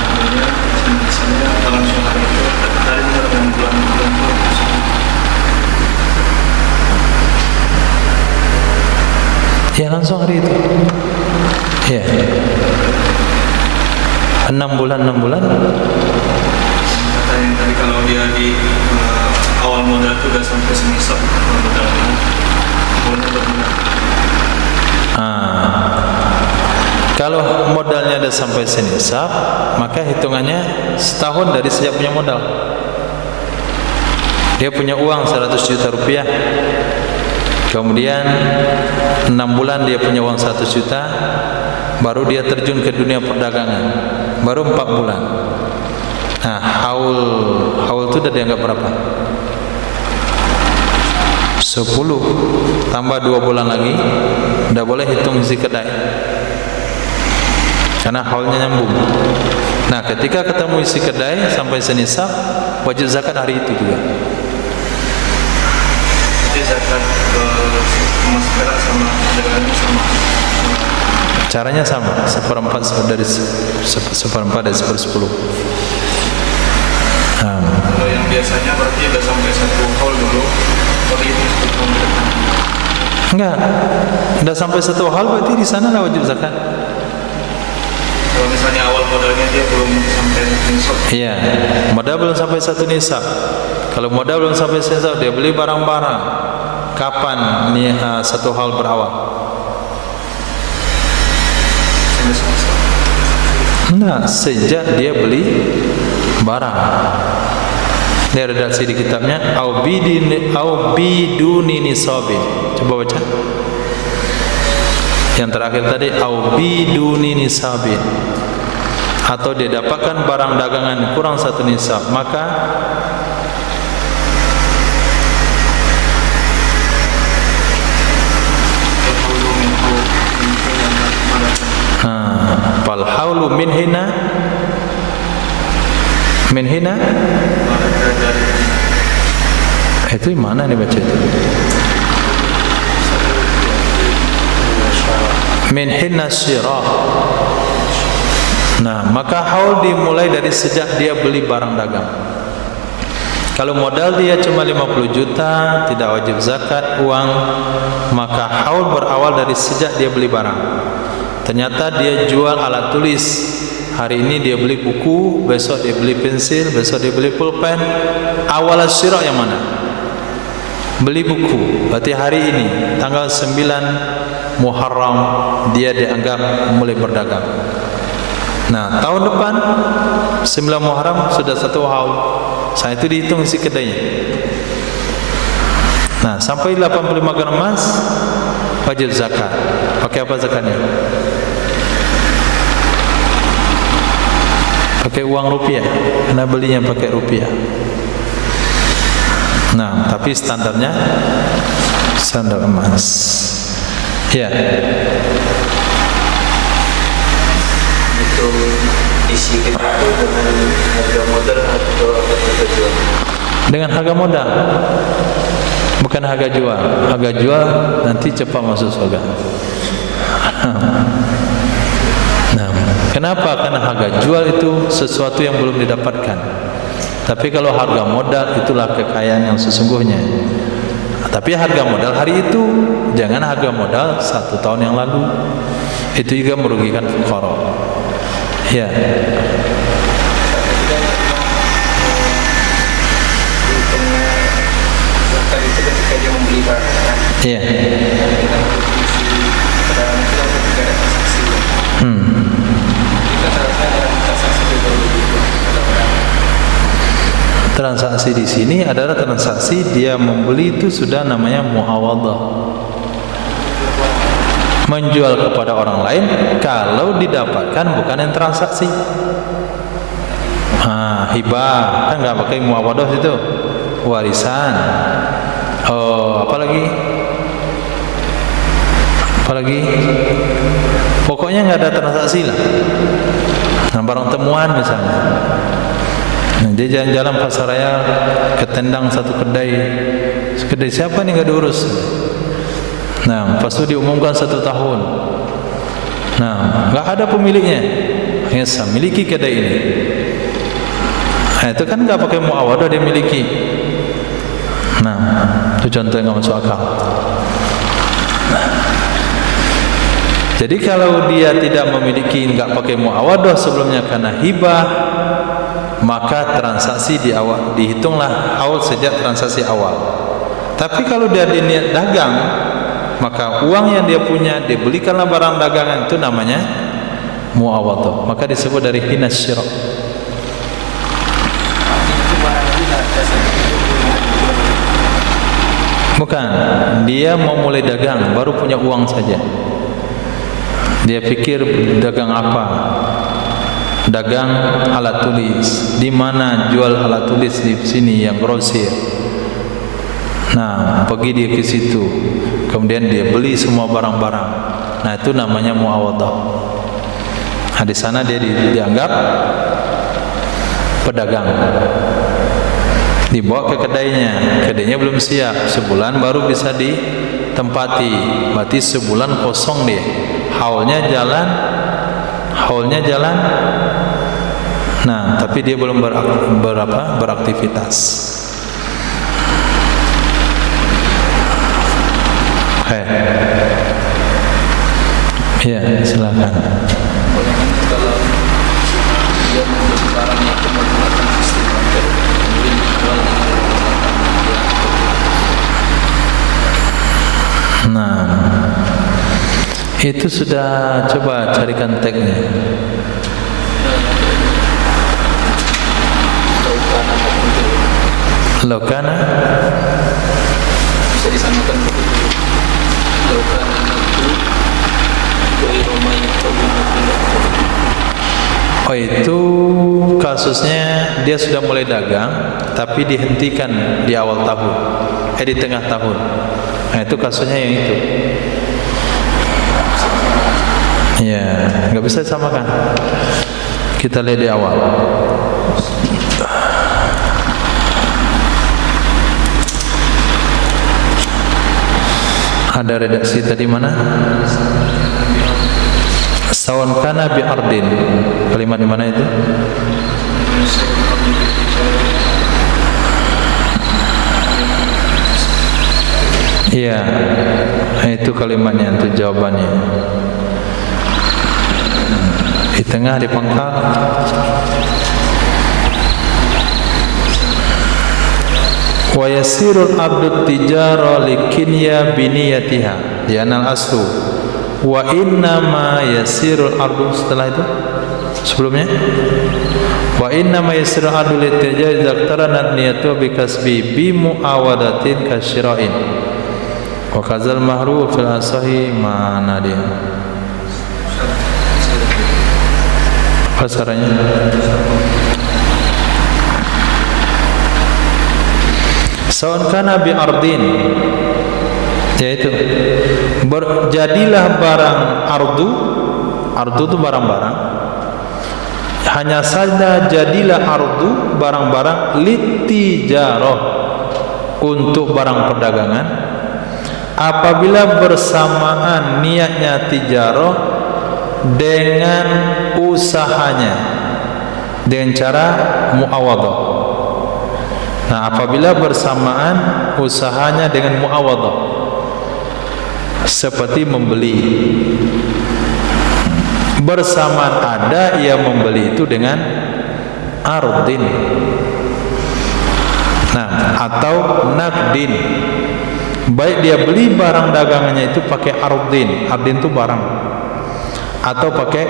misalnya dalam sehari itu dari bulan Ya, langsung hari itu. Ya. 6 bulan. Yang tadi kalau dia di awal modal itu udah sampai senisab modalnya, boleh berbulan. Kalau modalnya ada sampai senisab, maka hitungannya setahun dari sejak punya modal. Dia punya uang 100 juta rupiah, kemudian 6 bulan dia punya uang 100 juta, baru dia terjun ke dunia perdagangan, baru 4 bulan. Nah, haul itu udah dianggap berapa? 10 tambah 2 bulan lagi, udah boleh hitung isi kedai, karena haulnya nyambung. Nah, ketika ketemu isi kedai sampai senisab, wajib zakat hari itu juga. Jadi zakat emas perak sama dagangannya sama. Caranya sama, seperempat dari 1/10. Kalau yang biasanya berarti udah sampai 1 haul dulu, baru itu 1 haul. Enggak, udah sampai 1 haul berarti di sana lah wajib zakat. Kalau misalnya awal modalnya dia belum sampai nisab. Iya, modal belum sampai 1 nisab. Kalau modal belum sampai 1 nisab, dia beli barang-barang. Kapan nih 1 haul berawal? Nah, sejak dia beli barang. Ini redaksi di kitabnya au biduni nisabin. Coba baca. Yang terakhir tadi au biduni nisabin. Atau dia dapatkan barang dagangan kurang 1 nisab, maka fal haulu min hina itu mana nih baca itu? Min hina syira. Nah, maka haul dimulai dari sejak dia beli barang dagang. Kalau modal dia cuma 50 juta, tidak wajib zakat uang, maka haul berawal dari sejak dia beli barang. Ternyata dia jual alat tulis. Hari ini dia beli buku, besok dia beli pensil, besok dia beli pulpen. Awal syira yang mana? Beli buku. Berarti hari ini tanggal 9 Muharram dia dianggap mulai berdagang. Nah, tahun depan 9 Muharram sudah 1 haul. Saya itu dihitung isi kedainya. Nah, sampai 85 gram emas wajib zakat. Pakai apa zakatnya? Pakai uang rupiah, karena belinya pakai rupiah. Nah, tapi standarnya standar emas. Ya. Itu isi kita itu dengan harga modal atau harga jual? Dengan harga modal, bukan harga jual. Harga jual nanti cepat masuk surga. Nah, kenapa? Karena harga jual itu sesuatu yang belum didapatkan. Tapi kalau harga modal itulah kekayaan yang sesungguhnya. Tapi harga modal hari itu, jangan harga modal 1 tahun yang lalu. Itu juga merugikan fuqara. Ya. Zakat itu ketika dia membeli barang. Iya. Transaksi di sini adalah transaksi dia membeli itu sudah namanya muawadhah. Menjual kepada orang lain kalau didapatkan bukan yang transaksi. Hibah kan nggak pakai muawadhah itu. Warisan. Oh, apalagi? Pokoknya nggak ada transaksi lah. Nah, barang temuan misalnya. Nah, dia jalan-jalan pasar raya ketendang satu kedai. Kedai siapa nih nggak diurus? Nah, pas itu diumumkan 1 tahun. Nah, nggak ada pemiliknya. Hanya saya miliki kedai ini. Nah, itu kan nggak pakai muawadhah dia miliki. Nah, itu contoh yang nggak masuk akal. Jadi kalau dia tidak memiliki, nggak pakai muawadhah sebelumnya karena hibah, maka transaksi di awal dihitunglah haul sejak transaksi awal. Tapi kalau dia niat dagang, maka uang yang dia punya dibelikanlah barang dagangan, itu namanya muawadhah. Maka disebut dari hinas syira. Bukan, dia mau mulai dagang, baru punya uang saja. Dia pikir dagang apa? Dagang alat tulis. Di mana jual alat tulis di sini yang grosir. Nah, pergi dia ke situ. Kemudian dia beli semua barang-barang. Nah, itu namanya muawadhah. Nah, di sana dia dianggap pedagang. Dibawa ke kedainya. Kedainya belum siap. Sebulan baru bisa ditempati. Berarti sebulan kosong dia. haulnya jalan. Nah, tapi dia belum beraktivitas. Ya, silakan. Kalau dia membeli barang itu menggunakan sistem market, kemudian dijual dengan Nah, itu sudah coba carikan tagnya. Laukana bisa disamakan begitu. Laukana itu dari Roma itu Oh, itu kasusnya dia sudah mulai dagang tapi dihentikan di awal tahun, di tengah tahun. Nah, itu kasusnya yang itu. Ya, nggak bisa disamakan. Kita lihat di awal. Ada redaksi tadi mana? Sawan kana bi ardin. Kalimat di mana itu? Iya, itu kalimatnya, itu jawabannya. Di tengah, di pangkal. Wa yasirul abdu tijara likinya biniyatiha lianal aslu wa inna ma yasirul abdu. Setelah itu sebelumnya wa inna ma yasirul abdu litijara zaktaranat niyatu bikasbi bimuawadatin kasyira'in wa kazal mahru fil asahi mana dia pasarannya. Sawan kana bi ardin, yaitu jadilah barang ardu itu barang-barang, hanya saja jadilah ardu barang-barang litijarah untuk barang perdagangan apabila bersamaan niatnya tijarah dengan usahanya dengan cara muawadhah. Nah, apabila bersamaan usahanya dengan muawadhah seperti membeli, bersamaan ada ia membeli itu dengan ardin, nah, atau naqdin, baik dia beli barang dagangannya itu pakai ardin itu barang, atau pakai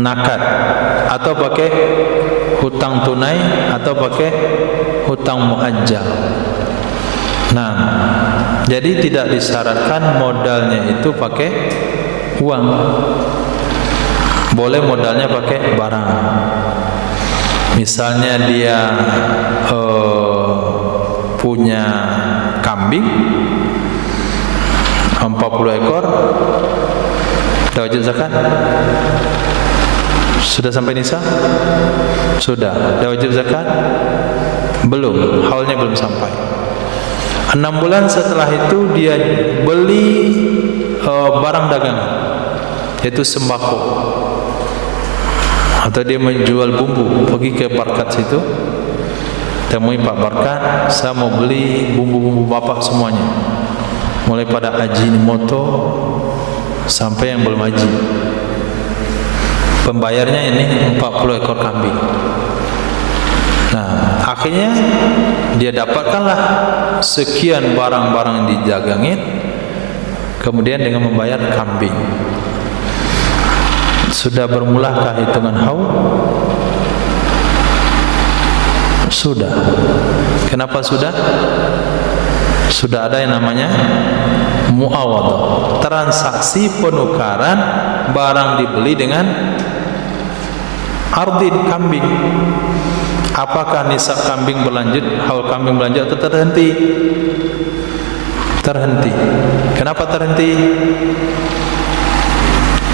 nakad, atau pakai hutang tunai, atau pakai hutang muajjal. Nah, jadi tidak disyaratkan modalnya itu pakai uang, boleh modalnya pakai barang. Misalnya dia punya kambing 40 ekor, dah wajib zakat. Sudah sampai nisab? Sudah. Dah wajib zakat? Belum, haulnya belum sampai. 6 bulan setelah itu dia beli barang dagangan, yaitu sembako, atau dia menjual bumbu. Pergi ke Barkat situ, temui Pak Barkat, saya mau beli bumbu-bumbu bapak semuanya, mulai pada Ajinomoto sampai yang belum haji. Pembayarnya ini 40 ekor kambing. Nah, akhirnya dia dapatkanlah sekian barang-barang yang dijagangin, kemudian dengan membayar kambing. Sudah bermulakah hitungan haul? Sudah. Kenapa sudah? Sudah ada yang namanya muawadhah, transaksi penukaran barang dibeli dengan ardin, kambing. Apakah nisab kambing berlanjut, haul kambing berlanjut, atau terhenti? Terhenti. Kenapa terhenti?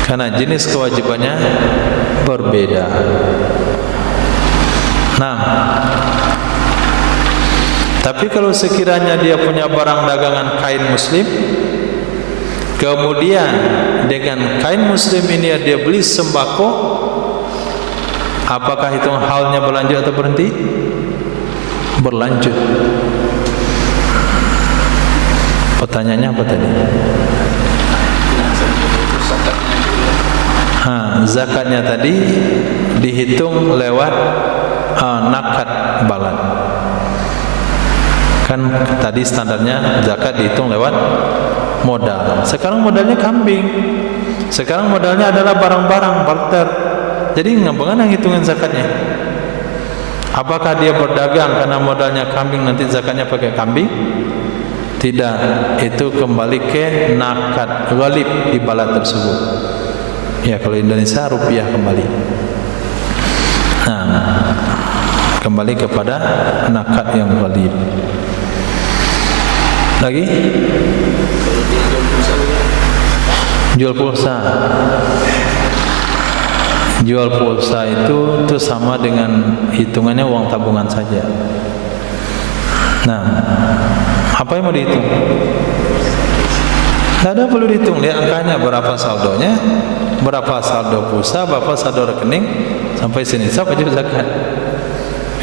Karena jenis kewajibannya berbeda. Nah, tapi kalau sekiranya dia punya barang dagangan kain muslim, kemudian dengan kain muslim ini dia beli sembako, apakah hitung halnya berlanjut atau berhenti? Berlanjut. Pertanyaannya apa tadi? Zakatnya tadi dihitung lewat nakat balan. Kan tadi standarnya zakat dihitung lewat modal. Sekarang modalnya kambing. Sekarang modalnya adalah barang-barang barter. Jadi bagaimana hitungan zakatnya? Apakah dia berdagang karena modalnya kambing nanti zakatnya pakai kambing? Tidak, itu kembali ke nakat ghalib di balat tersebut. Ya, kalau Indonesia rupiah kembali. Nah, kembali kepada nakat yang ghalib. Lagi? Jual pulsa. Jual pulsa itu sama dengan hitungannya uang tabungan saja. Nah, apa yang mau dihitung? Tidak ada perlu dihitung. Lihat angkanya, berapa saldonya, berapa saldo pulsa, berapa saldo rekening, sampai sini wajib zakat.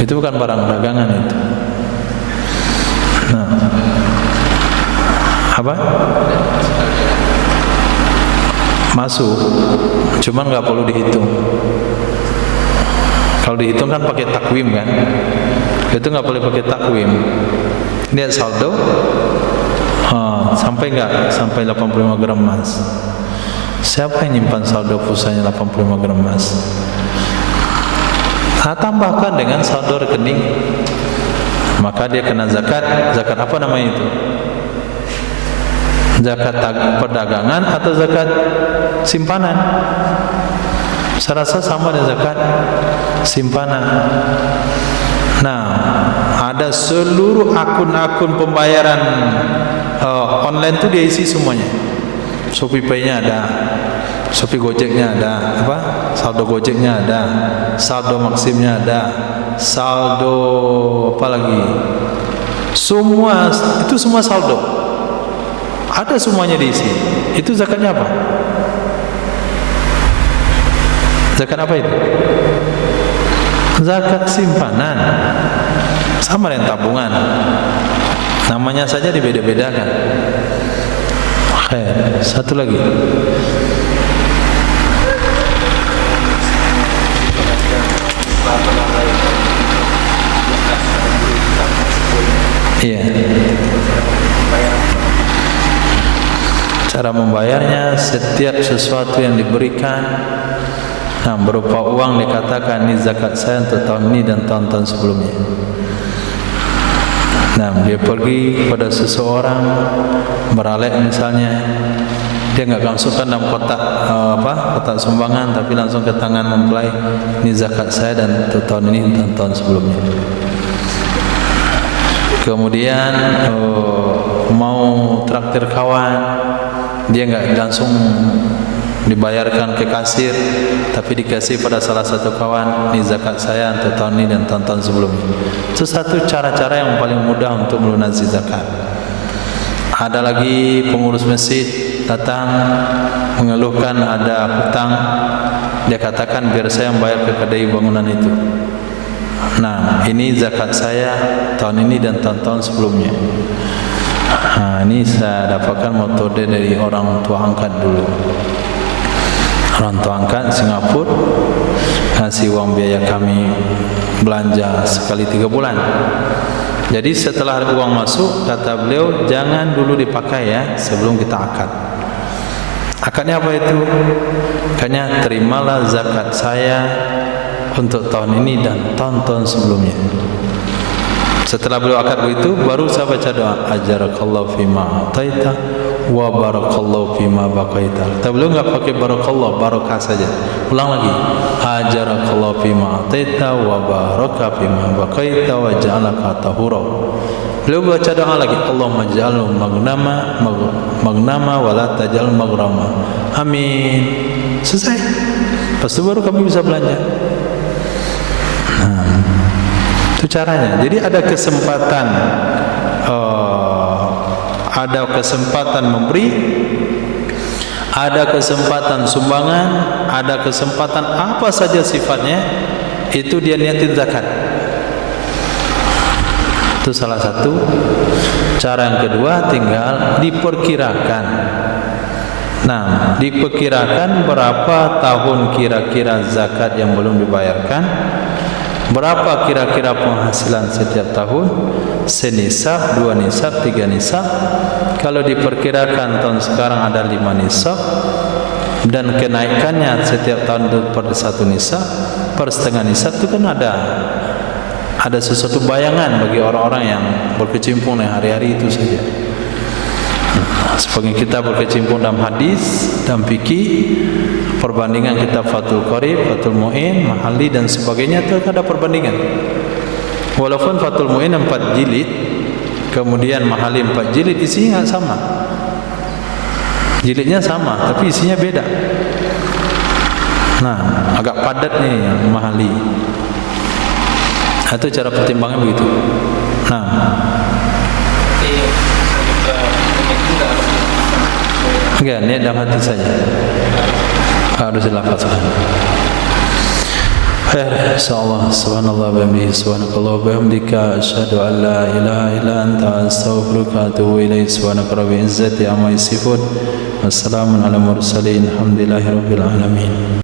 Itu bukan barang dagangan itu. Nah, apa? Masuk, cuman nggak perlu dihitung. Kalau dihitung kan pakai takwim kan, itu nggak boleh pakai takwim. Lihat saldo, sampai nggak? Sampai 85 gram emas. Siapa yang nyimpan saldo pulsanya 85 gram emas? Tambahkan dengan saldo rekening, maka dia kena zakat. Zakat apa namanya itu? Zakat perdagangan atau zakat simpanan? Saya rasa sama dengan zakat simpanan. Nah, ada seluruh akun-akun pembayaran online itu dia isi semuanya. Shopee Pay-nya ada, Shopee Gojeknya ada, saldo Gojeknya ada, saldo Maksimnya ada, saldo apa lagi? Semua itu semua saldo. Ada semuanya diisi. Itu zakatnya apa? Zakat apa itu? Zakat simpanan. Sama dengan tabungan. Namanya saja dibeda-bedakan. Oke, satu lagi. Iya. Cara membayarnya, setiap sesuatu yang diberikan, nah berupa uang dikatakan ini zakat saya untuk tahun ini dan tahun-tahun sebelumnya. Nah, dia pergi pada seseorang beralek misalnya, dia nggak masukkan dalam kotak sumbangan, tapi langsung ke tangan mempelai, ini zakat saya dan untuk tahun ini dan tahun sebelumnya. Kemudian mau traktir kawan, dia nggak langsung dibayarkan ke kasir, tapi dikasih pada salah satu kawan, ini zakat saya untuk tahun ini dan tahun-tahun sebelumnya. Itu satu cara-cara yang paling mudah untuk melunasi zakat. Ada lagi pengurus masjid datang mengeluhkan ada hutang, dia katakan biar saya membayar ke kedai bangunan itu. Nah, ini zakat saya tahun ini dan tahun-tahun sebelumnya. Nah, ini saya dapatkan metode dari orang tua angkat dulu. Orang tua angkat Singapura ngasih uang biaya kami belanja sekali 3 bulan. Jadi setelah uang masuk, kata beliau, jangan dulu dipakai ya sebelum kita akad. Akadnya apa itu? Akadnya terimalah zakat saya untuk tahun ini dan tahun-tahun sebelumnya. Setelah beliau akad begitu, baru saya baca doa, ajarakallahu fima ataita wa barakallahu fima baqaita. Tapi beliau enggak pakai barakallahu, barakah saja. Ulang lagi, ajarakallahu fima ataita wa baraka fima baqaita wa ja'alaka tahura. Beliau baca doa lagi, Allahumma ja'alhu magnama wa la taj'al maghrama. Amin. Selesai. Lepas itu baru kami bisa belanja. Itu caranya. Jadi ada kesempatan memberi, ada kesempatan sumbangan, ada kesempatan apa saja sifatnya, itu dia niatin zakat. Itu salah satu. Cara yang kedua tinggal diperkirakan. Nah, diperkirakan berapa tahun kira-kira zakat yang belum dibayarkan, berapa kira-kira penghasilan setiap tahun, senisab, 2 nisab, 3 nisab. Kalau diperkirakan tahun sekarang ada 5 nisab dan kenaikannya setiap tahun itu per 1 nisab, per setengah nisab, itu kan ada sesuatu bayangan bagi orang-orang yang berkecimpung dengan hari-hari itu saja. Sebagai kita berkecimpung dalam hadis, dalam fikih, perbandingan kitab Fathul Qarib, Fathul Mu'in, Mahalli dan sebagainya, itu ada perbandingan. Walaupun Fathul Mu'in 4 jilid, kemudian Mahalli 4 jilid, isinya sama. Jilidnya sama, tapi isinya beda. Nah, agak padat nih Mahalli. Itu cara pertimbangan begitu. Nah, enggak, niat dalam hati saja, harus dilafazkan. Insyaallah. Subhanallah wa bihamdihi, subhanakallah wa bihamdika, asyhadu an la ilaha illa anta, astaghfiruka wa atubu ilaik. Subhanaka rabbil izzati amma yasifun, wassalamun ala mursalin, alhamdulillahi rabbil alamin.